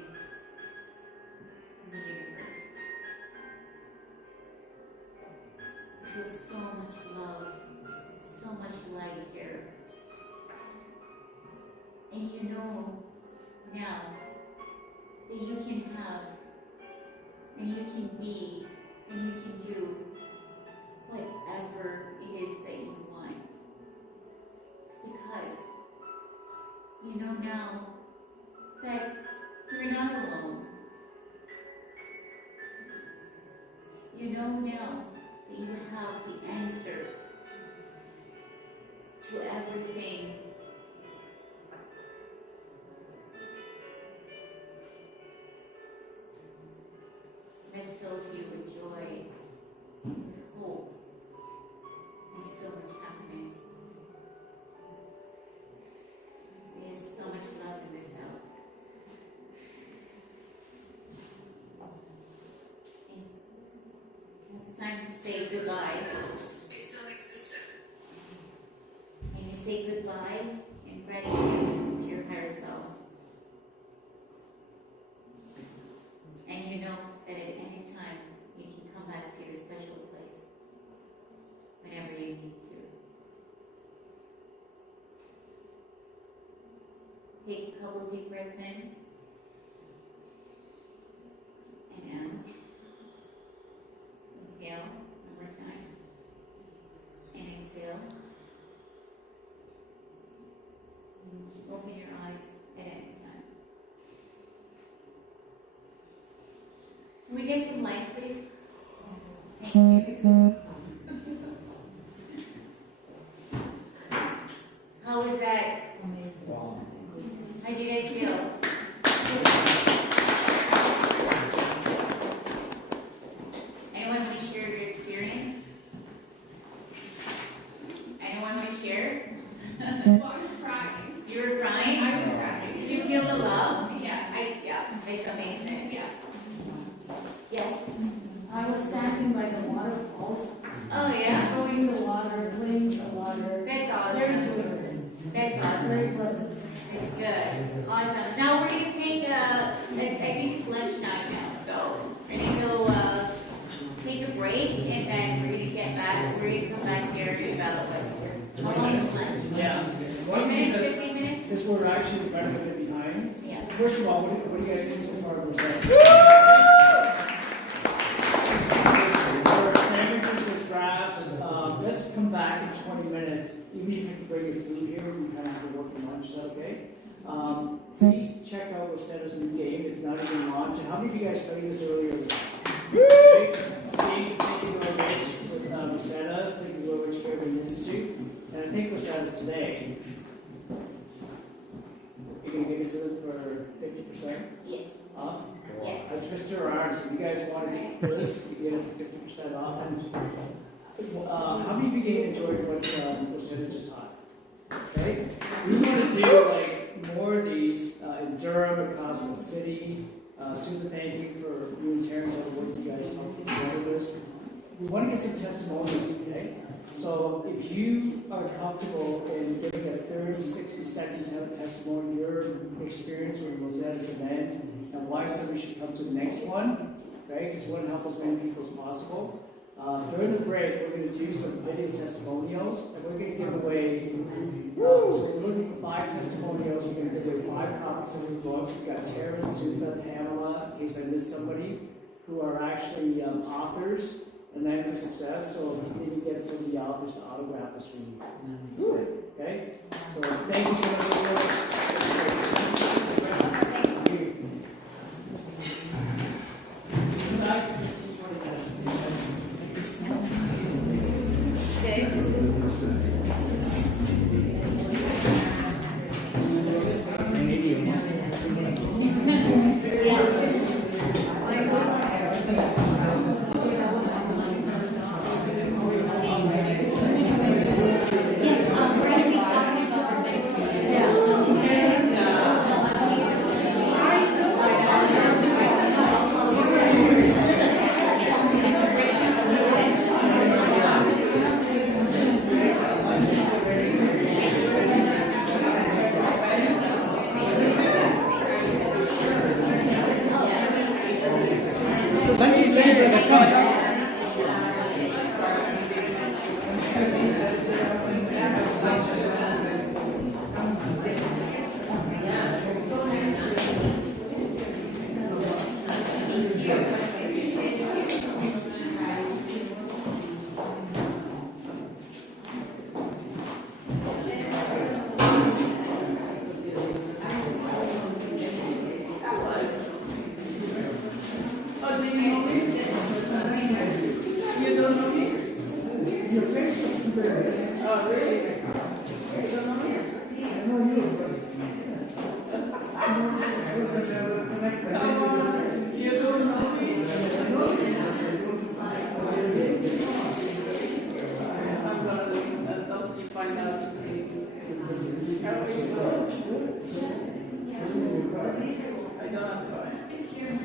in the universe. You feel so much love, so much light here. And you know now that you can have, and you can be, and you can do whatever it is that you want. Because you know now that you're not alone. You know now that you have the answer to everything. That fills you with joy, with hope, and so much happiness. There's so much love in this house. And it's time to say goodbye. It's non-existent. And you say goodbye in gratitude to your higher self. And you know that at any time you can come back to your special place whenever you need to. Take a couple deep breaths in and out. Inhale one more time. And exhale. And keep open your eyes at any time. Can we get some light, please? Thank you. How was that? How do you guys feel? Anyone want to share your experience? Anyone want to share? Well, I was crying. You were crying? I was crying. Did you feel the love? Yeah. Yeah, it's amazing. Yeah. Yes. I was standing by the waterfalls. Oh yeah. Throwing the water, playing the water. That's awesome. Very good. That's awesome. Very pleasant. It's good. Awesome. Now we're going to take I think it's lunchtime now, so we're going to go take a break and then we're going to agree, come back here, develop it. How long is lunch? Yeah. 10 minutes, 15 minutes? This we're actually benefited behind. Yeah. First of all, what do you guys think so far of Rosetta? For sandwiches or traps, let's come back in 20 minutes. Even if you can bring your food here, we kind of have to work for lunch, is that okay? Please check out Rosetta's new game. It's not even launched. And how many of you guys played this earlier with us? Right? Thank you very much with Rosetta. Thank you very much for the Institute. And I think Rosetta today, you're going to give it to them for 50%? Yes. Off? Yes. I twisted her arm, so if you guys want to get this, you get it for 50% off. And how many of you guys enjoyed what Rosetta just taught? Okay? We want to do like more of these in Durham, across the city. Super thank you for you and Terrence all the work you guys helped put together this. We want to get some testimonials, okay? So if you are comfortable in giving a 30, 60 second testimony, your experience with Rosetta's event, and why somebody should come to the next one, right? Because we want to help as many people as possible. During the break, we're going to do some video testimonials, and we're going to give away, so we're looking for 5 testimonials. We're going to give away 5 copies of your books. We've got Sharon, Sutha, Pamela, in case I missed somebody, who are actually authors and then for success, so we can maybe get some of the authors to autograph this for you. Okay? So thank you so much for your work. Thank you.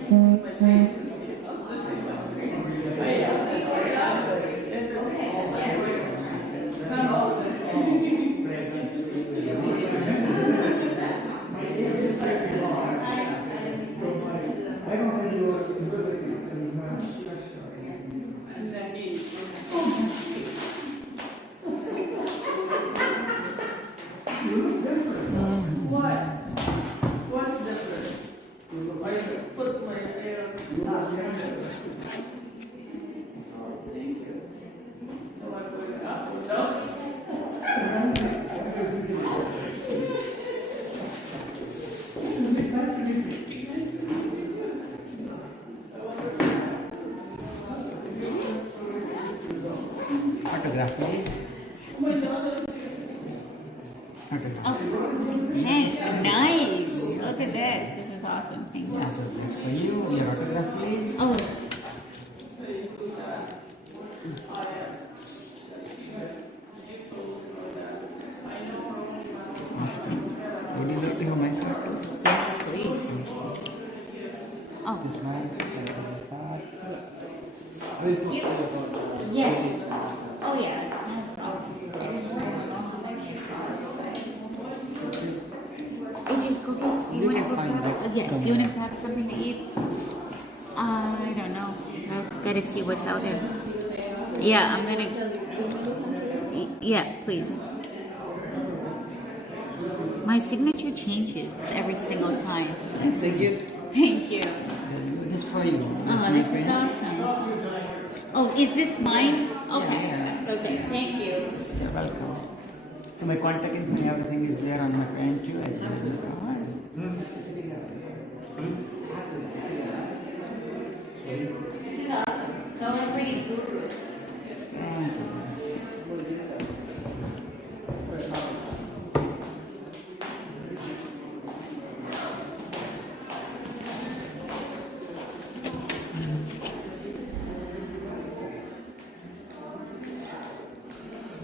Good night. Autograph, please. Oh, thanks. Nice. Look at this. This is awesome. Thank you. So that's for you. Your autograph, please. Oh. Would you like to have my card? Yes, please. Oh. This one. Yes. Oh, yeah. AJ, go get. You want to go grab? Yes. You want to grab something to eat? I don't know. Let's gotta see what's out there. Yeah, I'm gonna. Yeah, please. My signature changes every single time. Thank you. Thank you. This for you. Oh, this is awesome. Oh, is this mine? Okay. Okay, thank you. You're welcome. So my contact info and everything is there on my pen too. As well. This is awesome. Celebrate Guru.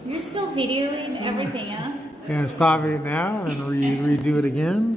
You're still videoing everything, huh? Gonna stop it now and redo it again.